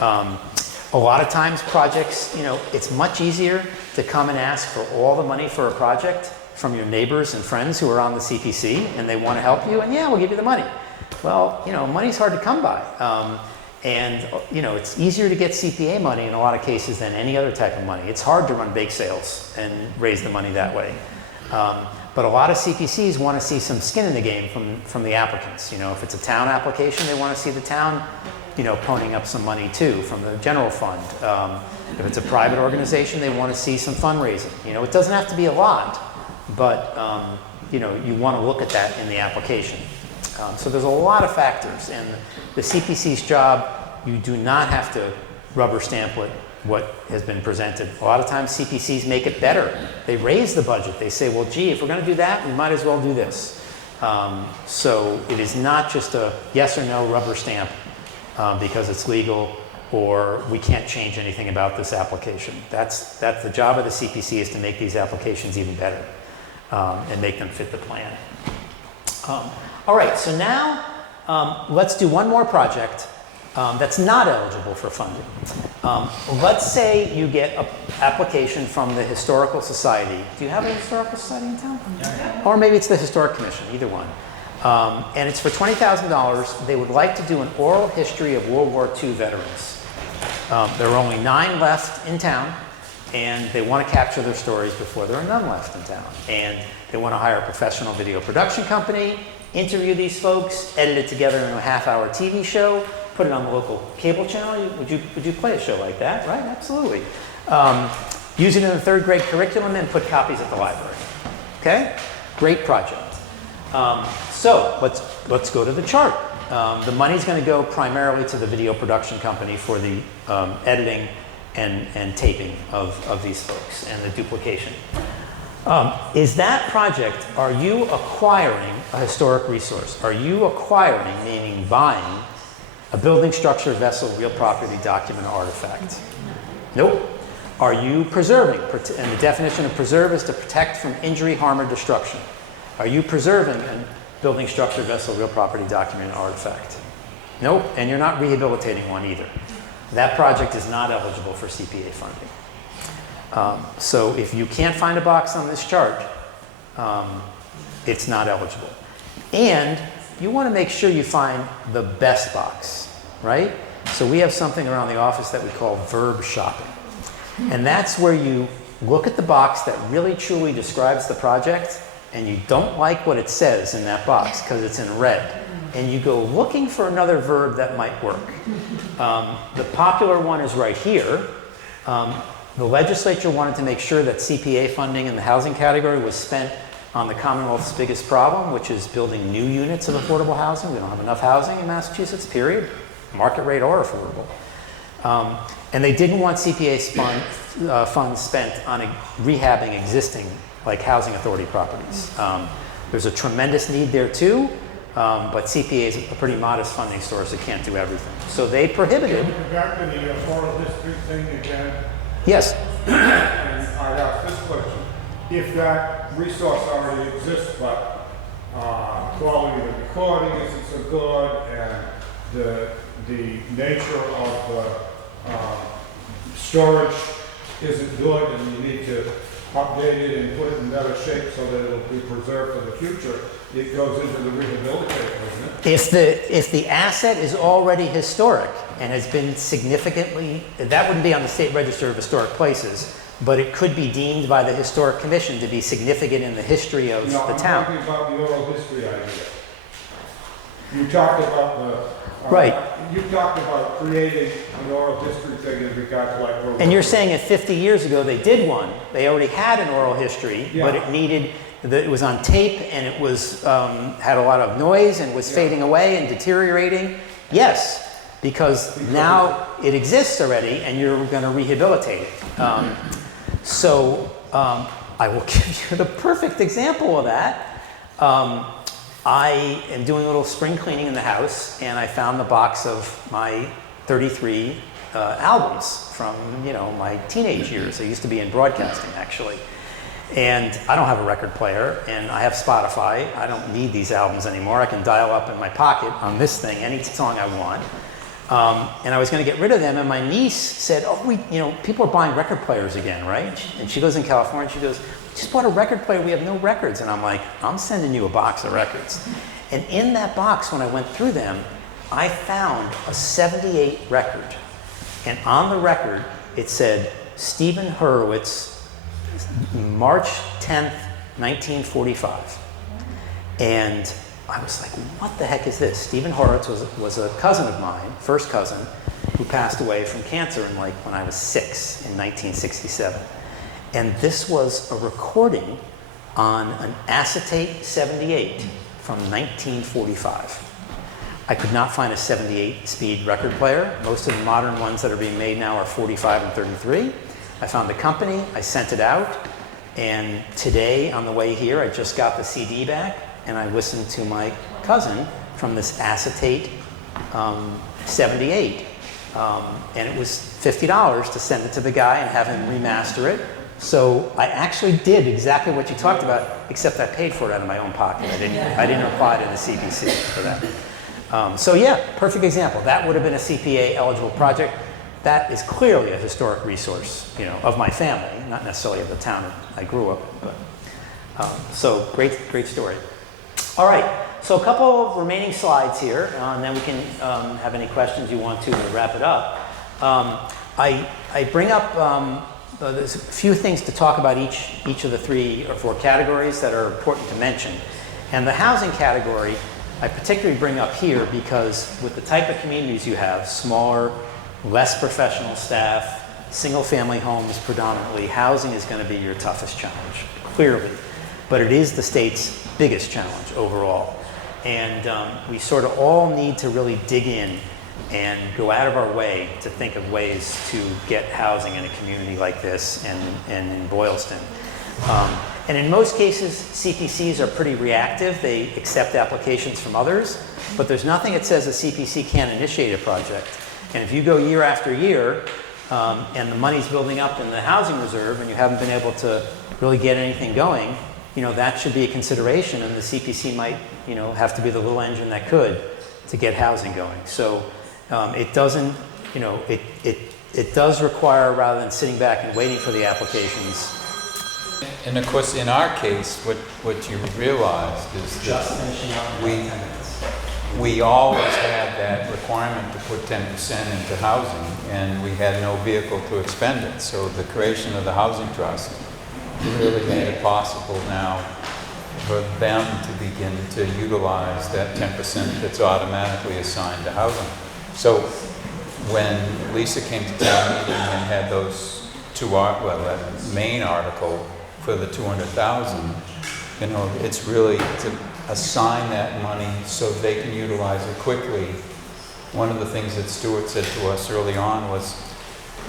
A lot of times projects, it's much easier to come and ask for all the money for a project from your neighbors and friends who are on the CPC and they want to help you, and yeah, we'll give you the money. Well, money's hard to come by. It's easier to get CPA money in a lot of cases than any other type of money. It's hard to run bake sales and raise the money that way. But a lot of CPCs want to see some skin in the game from the applicants. If it's a town application, they want to see the town, ponying up some money too from the general fund. If it's a private organization, they want to see some fundraising. It doesn't have to be a lot, but you want to look at that in the application. So there's a lot of factors, and the CPC's job, you do not have to rubber stamp what has been presented. A lot of times CPCs make it better. They raise the budget. They say, well, gee, if we're going to do that, we might as well do this. So it is not just a yes or no rubber stamp because it's legal or we can't change anything about this application. That's the job of the CPC, is to make these applications even better and make them fit the plan. All right, so now let's do one more project that's not eligible for funding. Let's say you get an application from the Historical Society. Do you have a Historical Society in town? Yeah. Or maybe it's the Historic Commission, either one. And it's for $20,000. They would like to do an oral history of World War II veterans. There are only 9 left in town, and they want to capture their stories before there are none left in town. And they want to hire a professional video production company, interview these folks, edit it together in a half-hour TV show, put it on the local cable channel. Would you play a show like that? Right? Absolutely. Use it in the 3rd grade curriculum and put copies at the library. Okay? Great project. So let's go to the chart. The money's going to go primarily to the video production company for the editing and taping of these folks and the duplication. Is that project, are you acquiring a historic resource? Are you acquiring, meaning buying, a building, structure, vessel, real property, document, or artifact? Nope. Are you preserving? And the definition of preserve is to protect from injury, harm, or destruction. Are you preserving a building, structure, vessel, real property, document, or artifact? Nope. And you're not rehabilitating one either. That project is not eligible for CPA funding. So if you can't find a box on this chart, it's not eligible. And you want to make sure you find the best box, right? So we have something around the office that we call verb shopping. And that's where you look at the box that really truly describes the project, and you don't like what it says in that box because it's in red. And you go looking for another verb that might work. The popular one is right here. The legislature wanted to make sure that CPA funding in the housing category was spent on the Commonwealth's biggest problem, which is building new units of affordable housing. We don't have enough housing in Massachusetts, period, market rate or affordable. And they didn't want CPA funds spent on rehabbing existing, like housing authority properties. There's a tremendous need there too, But CPA is a pretty modest funding source. It can't do everything. So they prohibited. Can we go back to the oral history thing again? Yes. And I'd ask this question. If that resource already exists, but quality of the recording isn't so good, and the nature of the storage isn't good, and you need to update it and put it in better shape so that it'll be preserved for the future, it goes into the rehabilitation, isn't it? If the asset is already historic and has been significantly, that wouldn't be on the State Register of Historic Places, but it could be deemed by the Historic Commission to be significant in the history of No, the I'm town. talking about the oral history idea. You talked about the... Right. You talked about creating an oral history thing in regard to like... World And you're War II. saying if 50 years ago they did one, they already had an oral history, but Yeah. it needed, it was on tape and it was, had a lot of noise and was fading away and deteriorating? Yes, because now it exists already and you're going to rehabilitate it. I will give you the perfect example of that. I am doing a little spring cleaning in the house, and I found the box of my 33 albums from, my teenage years. I used to be in broadcasting, actually. And I don't have a record player, and I have Spotify. I don't need these albums anymore. I can dial up in my pocket on this thing any song I want. And I was going to get rid of them, and my niece said, people are buying record players again, right? And she lives in California, and she goes, we just bought a record player, we have no records. And I'm like, I'm sending you a box of records. And in that box, when I went through them, I found a 78 record. And on the record, it said, Stephen Hurwitz, March 10th, 1945. And I was like, what the heck is this? Stephen Horowitz was a cousin of mine, first cousin, who passed away from cancer when I was 6 in 1967. And this was a recording on an acetate 78 from 1945. I could not find a 78 speed record player. Most of the modern ones that are being made now are 45 and 33. I found the company, I sent it out, and today on the way here, I just got the CD back, and I listened to my cousin from this acetate 78. And it was $50 to send it to the guy and have him remaster it. So I actually did exactly what you talked about, except I paid for it out of my own pocket. I didn't apply to the CPC for that. Perfect example. That would have been a CPA eligible project. That is clearly a historic resource, of my family, not necessarily of the town I grew up. But great story. All right, so a couple of remaining slides here, and then we can have any questions you want to wrap it up. I bring up, there's a few things to talk about each of the 3 or 4 categories that are important to mention. And the housing category, I particularly bring up here because with the type of communities you have, smaller, less professional staff, single-family homes predominantly, housing is going to be your toughest challenge, clearly. But it is the state's biggest challenge overall. And we sort of all need to really dig in and go out of our way to think of ways to get housing in a community like this and in Boylston. And in most cases, CPCs are pretty reactive. They accept applications from others, but there's nothing that says a CPC can't initiate a project. And if you go year after year, and the money's building up in the housing reserve and you haven't been able to really get anything going, that should be a consideration, and the CPC might, have to be the little engine that could to get housing going. So it doesn't, it does require, rather than sitting back and waiting for the applications. And of course, in our case, what you realized is that we always had that requirement to put 10% into housing, and we had no vehicle to expend it. So the creation of the housing trust really made it possible now for them to begin to utilize that 10% that's automatically assigned to housing. So when Lisa came to town meeting and had those that main article for the 200,000, it's really to assign that money so they can utilize it quickly. One of the things that Stuart said to us early on was,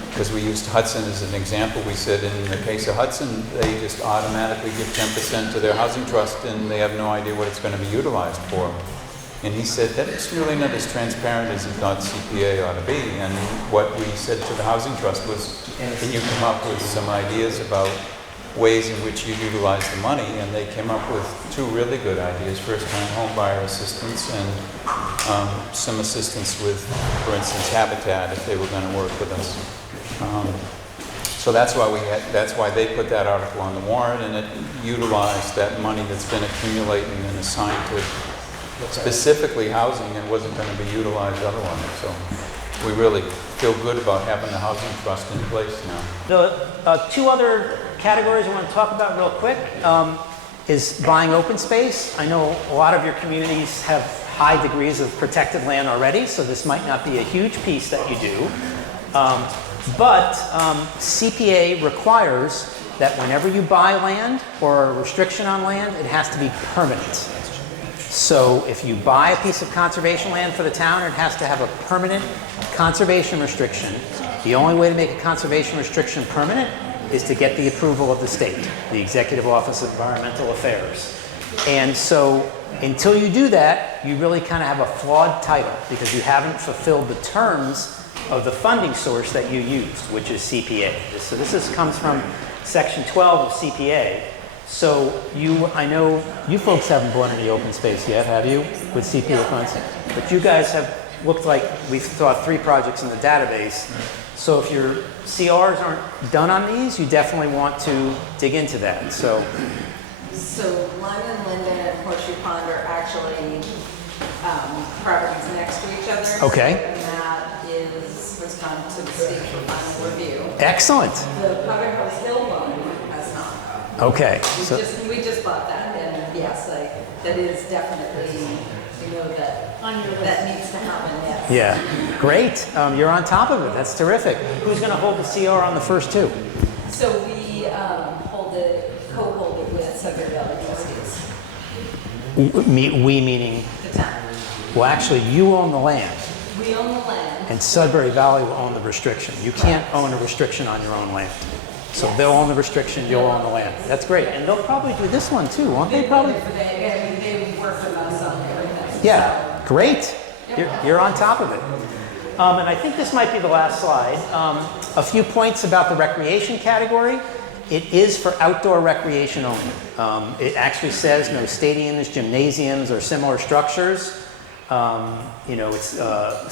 because we used Hudson as an example, we said in the case of Hudson, they just automatically give 10% to their housing trust and they have no idea what it's going to be utilized for. And he said that it's really not as transparent as he thought CPA ought to be. And what we said to the Housing Trust was, can you come up with some ideas about ways in which you utilize the money? And they came up with two really good ideas. First-time home buyer assistance and some assistance with, for instance, Habitat if they were going to work with us. So that's why they put that article on the warrant, and it utilized that money that's been accumulating and assigned to specifically housing and wasn't going to be utilized otherwise. So we really feel good about having the Housing Trust in place now. The two other categories I want to talk about real quick is buying open space. I know a lot of your communities have high degrees of protected land already, so this might not be a huge piece that you do. But CPA requires that whenever you buy land or a restriction on land, it has to be permanent. So if you buy a piece of conservation land for the town, it has to have a permanent conservation restriction. The only way to make a conservation restriction permanent is to get the approval of the state, the Executive Office of Environmental Affairs. And so until you do that, you really kind of have a flawed title because you haven't fulfilled the terms of the funding source that you used, which is CPA. So this comes from Section 12 of CPA. So I know you folks haven't bought any open space yet, have you, with CPA funds? But you guys have looked like we've thought 3 projects in the database. So if your CRs aren't done on these, you definitely want to dig into that. So Lyman, Linden, and Horseshoe Pond are actually properties next to each other. Okay. And that has gone to the state for final review. excellent. The Powder House Hill one has not. Okay. We just bought that, and yes, that is definitely, that On your that list. needs to happen, yes. Yeah, great. You're on top of it. That's terrific. Who's going to hold the CR on the first 2? So we co-hold it with Sudbury Valley Trustees, We meaning, the town. well, actually, you own the land, We own the land. and Sudbury Valley will own the restriction. You can't own a restriction on your own land. So they'll own the restriction, you'll own the land. That's great. And they'll probably do this one too, won't they? Probably. They work with us on everything. Yeah, great. You're on top of it. And I think this might be the last slide. A few points about the recreation category. It is for outdoor recreation only. It actually says no stadiums, gymnasiums, or similar structures. It's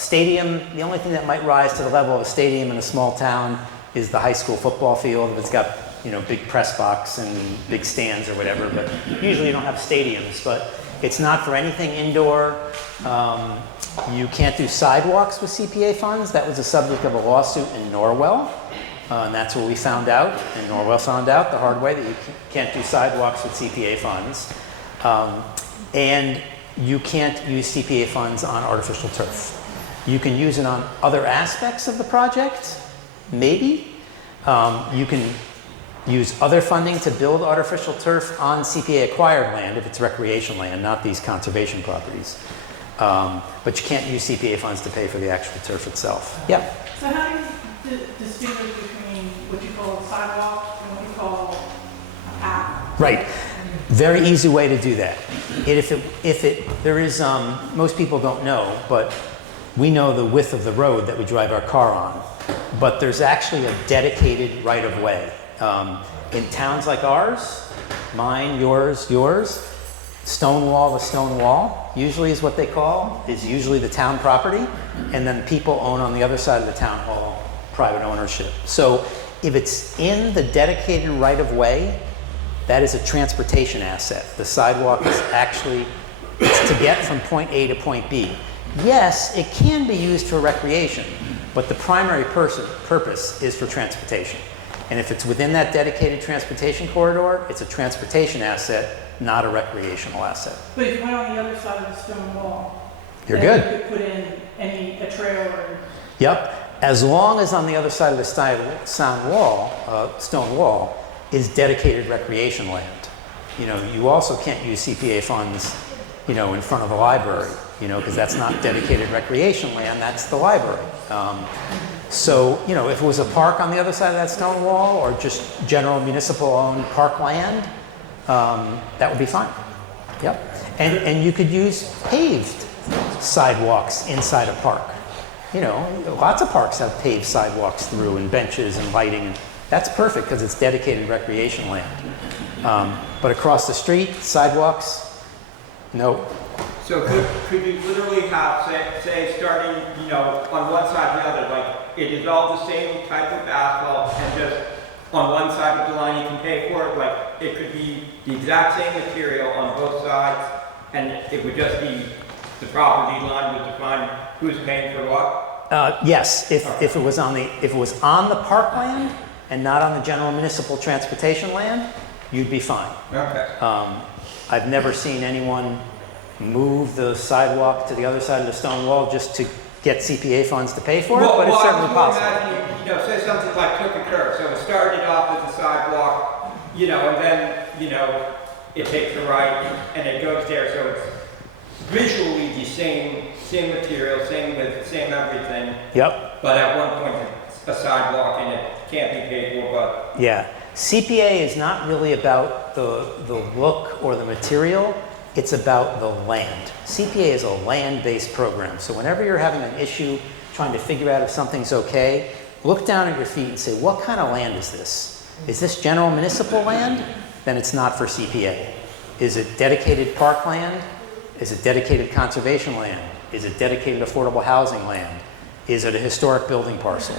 stadium. The only thing that might rise to the level of a stadium in a small town is the high school football field. It's got big press box and big stands or whatever. But usually you don't have stadiums. But it's not for anything indoor. You can't do sidewalks with CPA funds. That was the subject of a lawsuit in Norwell. And that's what we found out. And Norwell found out the hard way that you can't do sidewalks with CPA funds. And you can't use CPA funds on artificial turf. You can use it on other aspects of the project, maybe. You can use other funding to build artificial turf on CPA acquired land if it's recreation land, not these conservation properties. But you can't use CPA funds to pay for the actual turf itself. Yeah. So how do you distinguish between what you call a sidewalk and what you call a path? Right. Very easy way to do that. There is, most people don't know, but we know the width of the road that we drive our car on. But there's actually a dedicated right-of-way. In towns like ours, mine, yours, stone wall to stone wall, usually is what they call, is usually the town property, and then people own on the other side of the town hall, private ownership. So if it's in the dedicated right-of-way, that is a transportation asset. The sidewalk is actually, it's to get from point A to point B. Yes, it can be used for recreation, but the primary purpose is for transportation. And if it's within that dedicated transportation corridor, it's a transportation asset, not a recreational asset. But if you went on the other side of the stone wall, You're then good. you could put in a trailer. Yep. As long as on the other side of the stone wall is dedicated recreation land. You also can't use CPA funds, in front of the library, because that's not dedicated recreation land, that's the library. So, if it was a park on the other side of that stone wall or just general municipal owned park land, that would be fine. Yep. And you could use paved sidewalks inside a park. You know, lots of parks have paved sidewalks through and benches and lighting. That's perfect because it's dedicated recreation land. But across the street, sidewalks, no. So could you literally have, say starting, you know, on one side or the other, like it is all the same type of asphalt and just on one side of the line you can pay for it, like it could be the exact same material on both sides and it would just be the property line would define who's paying for what? Yes, if it was on the parkland and not on the general municipal transportation land, you'd be fine. Okay. I've never seen anyone move the sidewalk to the other side of the stone wall just to get CPA funds to pay for it, but it's certainly possible. Imagine, you know, say something like took a curve, so it started off as a sidewalk, you know, and then, you know, it takes a right and it goes there, so it's visually the same material, same width, same everything. Yep. But at one point, it's a sidewalk and it can't be paid for, but. Yeah. CPA is not really about the look or the material, it's about the land. CPA is a land-based program, so whenever you're having an issue trying to figure out if something's okay, look down at your feet and say, what kind of land is this? Is this general municipal land? Then it's not for CPA. Is it dedicated parkland? Is it dedicated conservation land? Is it dedicated affordable housing land? Is it a historic building parcel?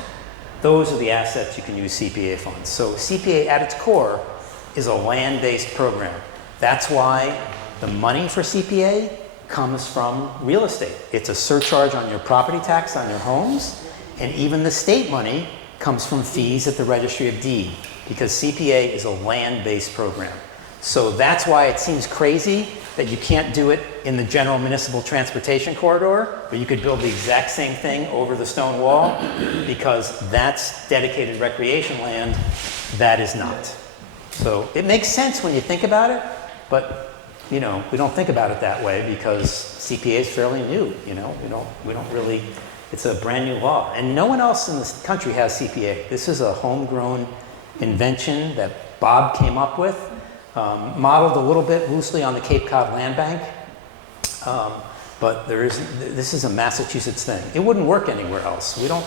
Those are the assets you can use CPA funds. So CPA at its core is a land-based program. That's why the money for CPA comes from real estate. It's a surcharge on your property tax on your homes, and even the state money comes from fees at the Registry of Deed, because CPA is a land-based program. So that's why it seems crazy that you can't do it in the general municipal transportation corridor, but you could build the exact same thing over the stone wall, because that's dedicated recreation land. That is not. So it makes sense when you think about it, but you know, we don't think about it that way because CPA is fairly new. You know, we don't really. It's a brand new law, and no one else in this country has CPA. This is a homegrown invention that Bob came up with, modeled a little bit loosely on the Cape Cod Land Bank, but this is a Massachusetts thing. It wouldn't work anywhere else. We don't,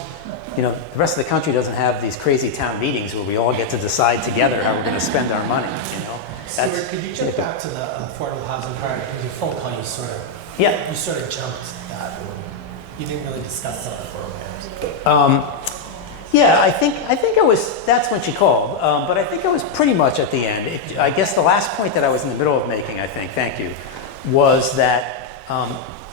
you know, the rest of the country doesn't have these crazy town meetings where we all get to decide together how we're going to spend our money. You know, Stuart, could you jump back to the affordable housing part? Because your phone call, you sort of jumped that. You didn't really discuss some of the programs. Yeah, I think I was, that's when she called, but I think I was pretty much at the end. I guess the last point that I was in the middle of making, I think, thank you, was that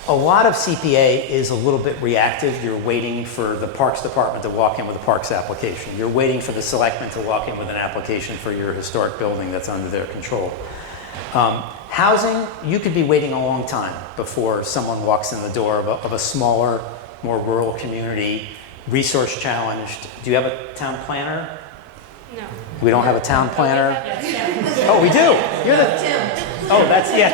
a lot of CPA is a little bit reactive. You're waiting for the Parks Department to walk in with a parks application. You're waiting for the selectmen to walk in with an application for your historic building that's under their control. Housing, you could be waiting a long time before someone walks in the door of a smaller, more rural community, resource challenged. Do you have a town planner? No. We don't have a town planner? Yes, Oh, we do. You're the Tim. Oh, that's Tim.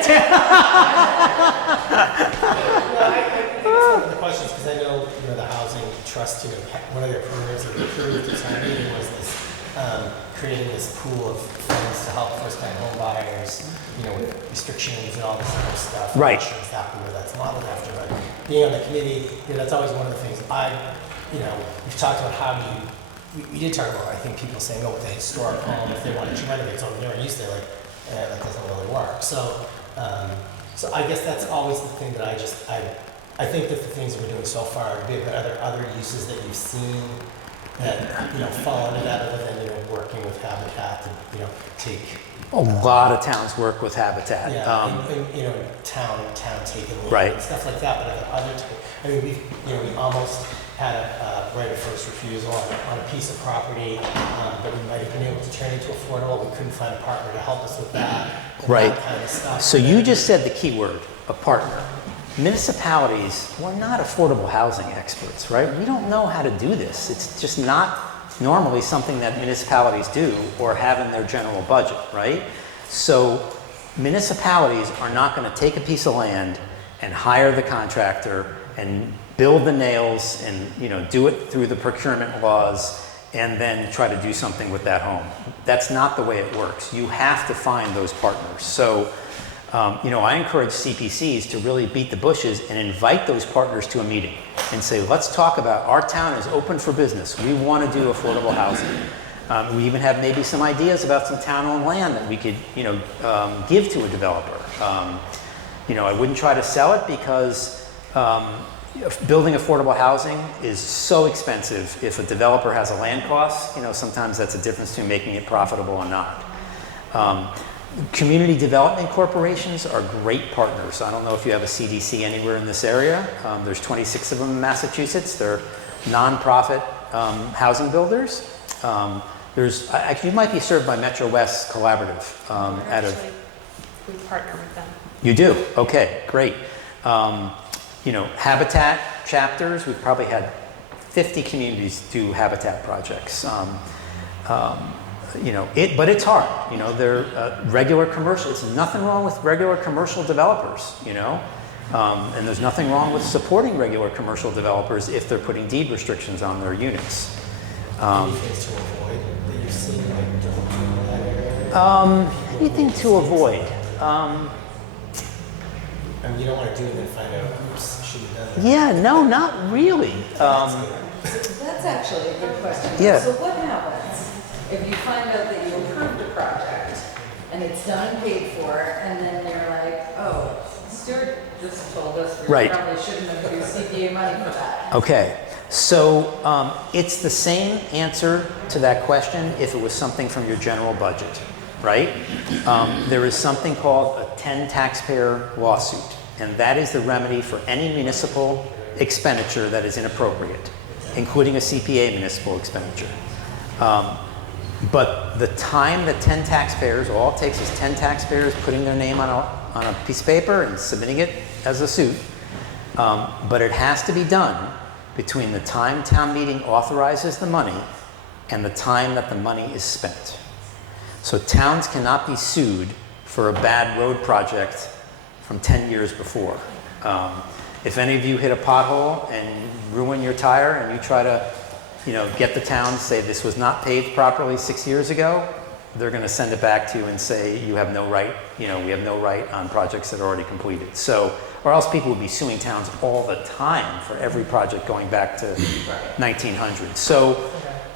I think some of the questions, because I know, the housing trust, one of their programs that they approved at time meeting was this, creating this pool of funds to help first-time home buyers, with restrictions and all this other stuff. Right. I'm not sure exactly where that's modeled after, but being on the committee, that's always one of the things we've talked about how do you, we did talk about, I think, people saying, with a historic home, if they wanted to renovate something, they were used to that doesn't really work. So I guess that's always the thing that I think that the things that we're doing so far are good, but are there other uses that you've seen that, fall under that other than, working with Habitat to, take... A lot of towns work with Habitat. Yeah, town taking land Right. and stuff like that, but are there other, we almost had a right of first refusal on a piece of property that we might have been able to turn into affordable. We couldn't find a partner to help us with that. And Right. that kind of stuff. So you just said the key word, a partner. Municipalities, we're not affordable housing experts, right? We don't know how to do this. It's just not normally something that municipalities do or have in their general budget, right? So municipalities are not going to take a piece of land and hire the contractor and build the nails and do it through the procurement laws and then try to do something with that home. That's not the way it works. You have to find those partners. So I encourage CPCs to really beat the bushes and invite those partners to a meeting and say, let's talk about our town is open for business. We want to do affordable housing. We even have maybe some ideas about some town-owned land that we could, give to a developer. I wouldn't try to sell it because building affordable housing is so expensive. If a developer has a land cost, sometimes that's a difference between making it profitable or not. Community development corporations are great partners. I don't know if you have a CDC anywhere in this area. There's 26 of them in Massachusetts. They're nonprofit housing builders. You might be served by Metro West Collaborative. We partner with them. You do? Okay, great. Habitat chapters, we've probably had 50 communities do habitat projects. But it's hard. They're regular commercial. There's nothing wrong with regular commercial developers, and there's nothing wrong with supporting regular commercial developers if they're putting deed restrictions on their units. Anything to avoid that you've seen, like, in that area? Anything to avoid? You don't want to do it and then find out, oops, should have done that. Yeah, no, not really. That's actually a good question. Yeah. So what happens if you find out that you approved a project and it's done and paid for, and then you're like, oh, Stuart just told us we Right. probably shouldn't have used CPA money for that. Okay, so it's the same answer to that question if it was something from your general budget, right? There is something called a 10 taxpayer lawsuit, and that is the remedy for any municipal expenditure that is inappropriate, including a CPA municipal expenditure. But the time that 10 taxpayers, all it takes is 10 taxpayers putting their name on a piece of paper and submitting it as a suit, but it has to be done between the time town meeting authorizes the money and the time that the money is spent. So towns cannot be sued for a bad road project from 10 years before. If any of you hit a pothole and ruin your tire and you try to get the town to say this was not paved properly 6 years ago, they're going to send it back to you and say you have no right, we have no right on projects that are already completed. So, or else people would be suing towns all the time for every project going back to 1900. So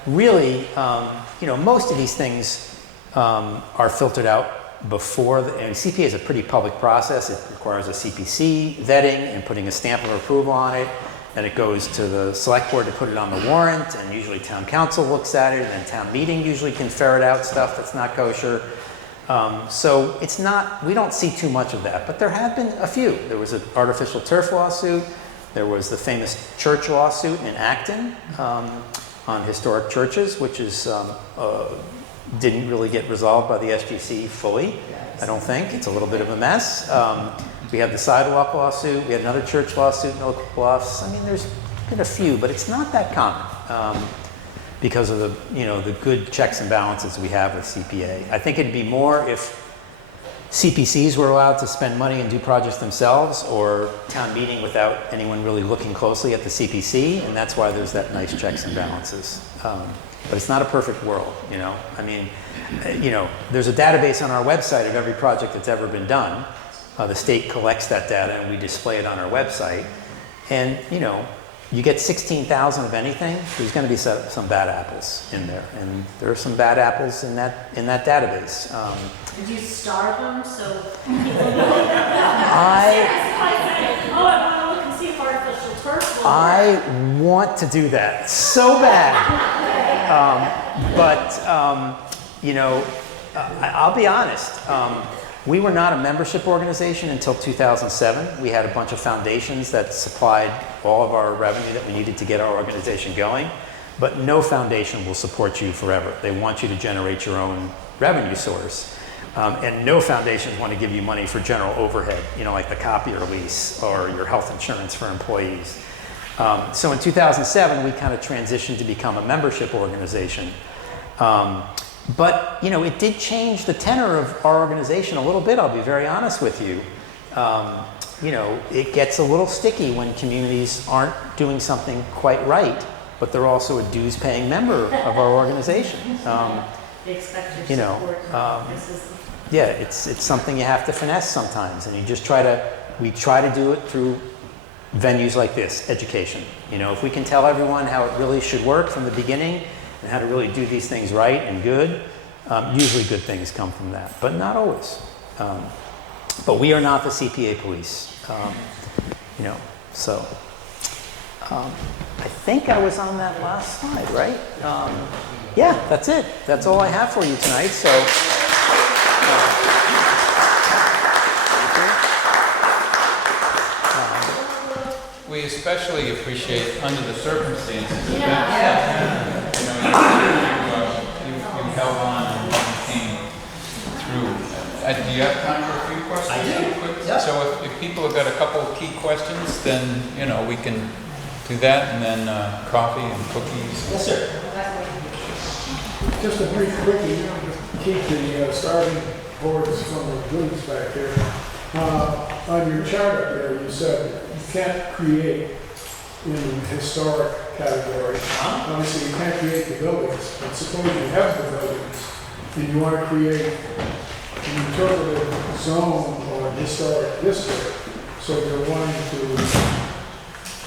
really, most of these things are filtered out before, and CPA is a pretty public process. It requires a CPC vetting and putting a stamp of approval on it. Then it goes to the select board to put it on the warrant, and usually town council looks at it, and then town meeting usually can ferret out stuff that's not kosher. So it's not, we don't see too much of that, but there have been a few. There was an artificial turf lawsuit. There was the famous church lawsuit in Acton on historic churches, which is didn't really get resolved by the SGC fully, I don't think. It's a little bit of a mess. We had the sidewalk lawsuit. We had another church lawsuit in Oak Bluffs. I mean, there's been a few, but it's not that common because of the good checks and balances we have with CPA. I think it'd be more if CPCs were allowed to spend money and do projects themselves, or town meeting without anyone really looking closely at the CPC, and that's why there's that nice checks and balances. But it's not a perfect world, I mean, there's a database on our website of every project that's ever been done. The state collects that data and we display it on our website. And, you get 16,000 of anything, there's going to be some bad apples in there. And there are some bad apples in that database. Did you star them so people know? I want to look and see if artificial turf will I want to do that so bad. I'll be honest. We were not a membership organization until 2007. We had a bunch of foundations that supplied all of our revenue that we needed to get our organization going. But no foundation will support you forever. They want you to generate your own revenue source. And no foundations want to give you money for general overhead, like the copier lease or your health insurance for employees. So in 2007, we kind of transitioned to become a membership organization. But, it did change the tenor of our organization a little bit, I'll be very honest with you. It gets a little sticky when communities aren't doing something quite right, but they're also a dues-paying member of our organization. They expect your support. yeah, it's something you have to finesse sometimes, and we try to do it through venues like this, education. You know, if we can tell everyone how it really should work from the beginning and how to really do these things right and good, usually good things come from that, but not always. But we are not the CPA police, you know, so. I think I was on that last slide, right? Yeah, that's it. That's all I have for you tonight, so. We especially appreciate, under the circumstances, Yeah. that, you know, you held on and came through. Do you have time for a few questions? I do. Quick? Yep. So if people have got a couple of key questions, then, you know, we can do that, and then coffee and cookies. Yes, sir. Just a brief quickie, to keep the starting boards from the goods back there. On your chart up there, you said you can't create in the historic category. Obviously, you can't create the buildings, but suppose you have the buildings, and you want to create an interpretive zone or historic district, so you're wanting to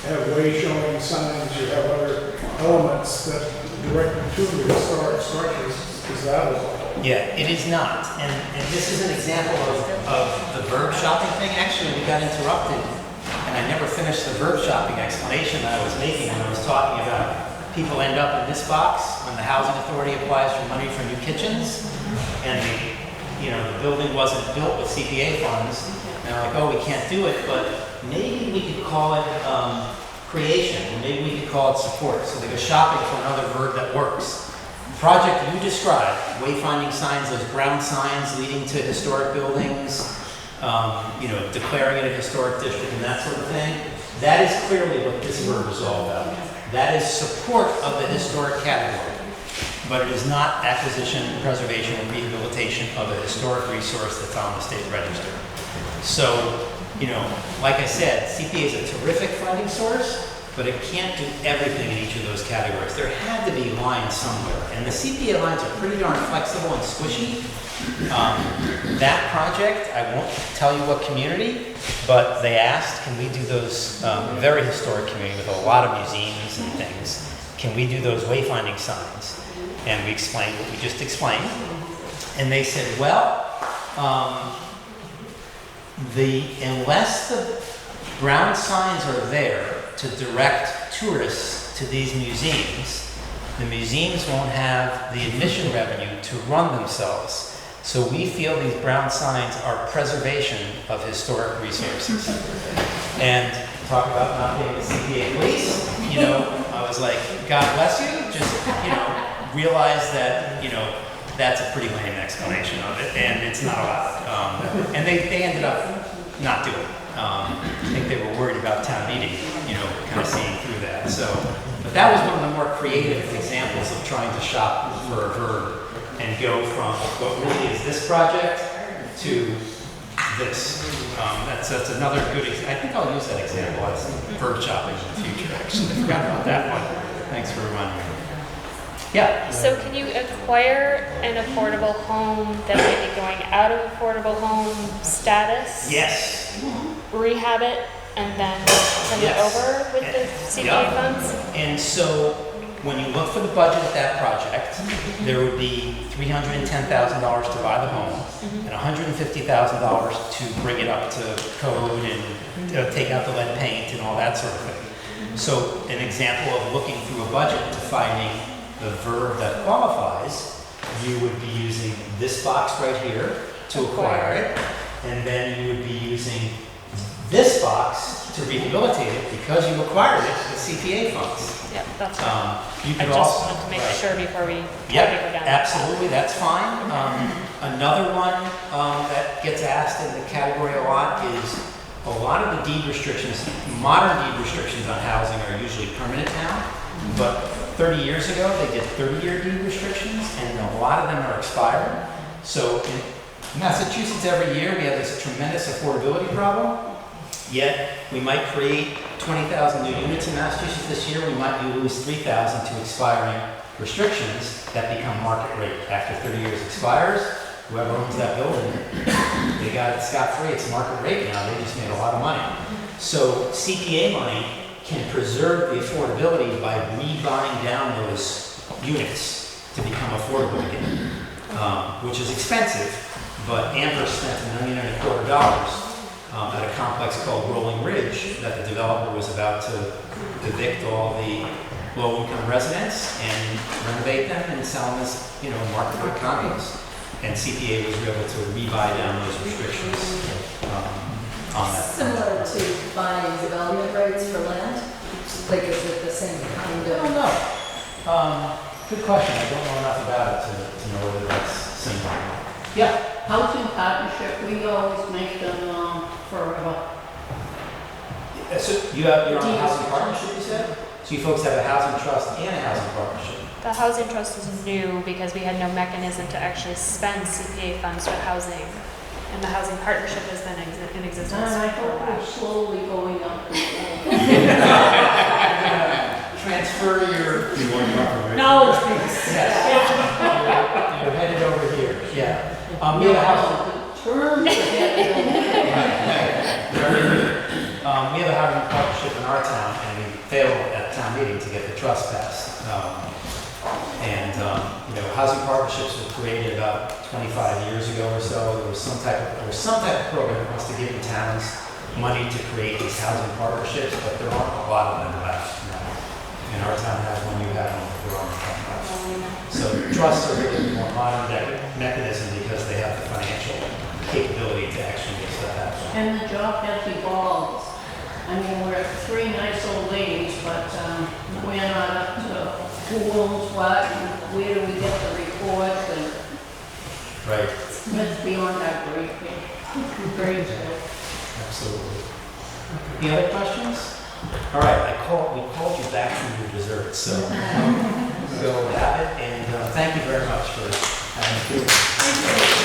have way showing signs, you have other elements that direct you to the historic structures, is that all? Yeah, it is not. And this is an example of the verb shopping thing. Actually, we got interrupted, and I never finished the verb shopping explanation that I was making when I was talking about people end up in this box when the housing authority applies for money for new kitchens, and the building wasn't built with CPA funds. And they're like, oh, we can't do it, but maybe we could call it creation, or maybe we could call it support. So they go shopping for another verb that works. The project you described, wayfinding signs, those ground signs leading to historic buildings, declaring it a historic district and that sort of thing, that is clearly what this verb is all about. That is support of the historic category, but it is not acquisition, preservation, or rehabilitation of a historic resource that's on the state register. So, like I said, CPA is a terrific funding source, but it can't do everything in each of those categories. There had to be lines somewhere, and the CPA lines are pretty darn flexible and squishy. That project, I won't tell you what community, but they asked, can we do those, very historic community with a lot of museums and things, can we do those wayfinding signs? And we explained what we just explained. And they said, well, unless the ground signs are there to direct tourists to these museums, the museums won't have the admission revenue to run themselves. So we feel these ground signs are preservation of historic resources. And talk about not being the CPA police, I was like, God bless you, just, realize that, that's a pretty lame explanation of it, and it's not allowed. And they ended up not doing it. I think they were worried about town meeting, kind of seeing through that. So, but that was one of the more creative examples of trying to shop for a verb and go from what really is this project to this. That's another good example. I think I'll use that example as verb shopping in the future, actually. I forgot about that one. Thanks for reminding me. Yeah. So can you acquire an affordable home that might be going out of affordable home status? Yes. Rehab it and then send it over with the CPA funds? And so when you look for the budget of that project, there would be $310,000 to buy the home and $150,000 to bring it up to code and take out the lead paint and all that sort of thing. So an example of looking through a budget to finding the verb that qualifies, you would be using this box right here to acquire it, and then you would be using this box to rehabilitate it because you acquired it with CPA funds. Yeah, that's fine. You I could just also, wanted to make right. sure before we go Yep, down. absolutely, that's fine. Another one that gets asked in the category a lot is a lot of the deed restrictions, modern deed restrictions on housing are usually permanent now, but 30 years ago they did 30-year deed restrictions, and a lot of them are expired. So in Massachusetts every year we have this tremendous affordability problem, yet we might create 20,000 new units in Massachusetts this year, we might lose 3,000 to expiring restrictions that become market rate after 30 years expires. whoever owns that building, they got it scot-free, it's market rate now, they just made a lot of money. So CPA money can preserve the affordability by rebuying down those units to become affordable again, which is expensive, but Amherst spent $1.25 million at a complex called Rolling Ridge that the developer was about to evict all the low-income residents and renovate them and sell them as, market rate condos. And CPA was able to rebuy down those restrictions on that. Similar to buying development rights for land? Like, is it the same kind I of? don't know. Good question. I don't know enough about it to know whether that's similar. Yeah. Housing partnership, we always make them forever. So you're on a housing partnership, you said? So you folks have a housing trust and a housing partnership? The housing trust is new because we had no mechanism to actually spend CPA funds for housing. And the housing partnership has been in existence And I for a hope we're while. slowly going up. Transfer your You want confirmation? Knowledge base. Yes. You're headed over here. Yeah. We have a housing. Terms We have a housing partnership in our town, and we failed at town meeting to get the trust passed. Housing partnerships were created about 25 years ago or so. There was some type of program that wants to give the towns money to create these housing partnerships, but there aren't a lot of them left now. And our town has one, you have one, there aren't left. So trusts are really a more modern mechanism because they have the financial capability to actually make stuff happen. And the job has evolved. I mean, we're three nice old ladies, but we're not up to who owns what, and where do we get the reports, and Right. it's beyond our grade. Absolutely. Any other questions? All right, we called you back from your dessert, so go have it, and thank you very much for having me.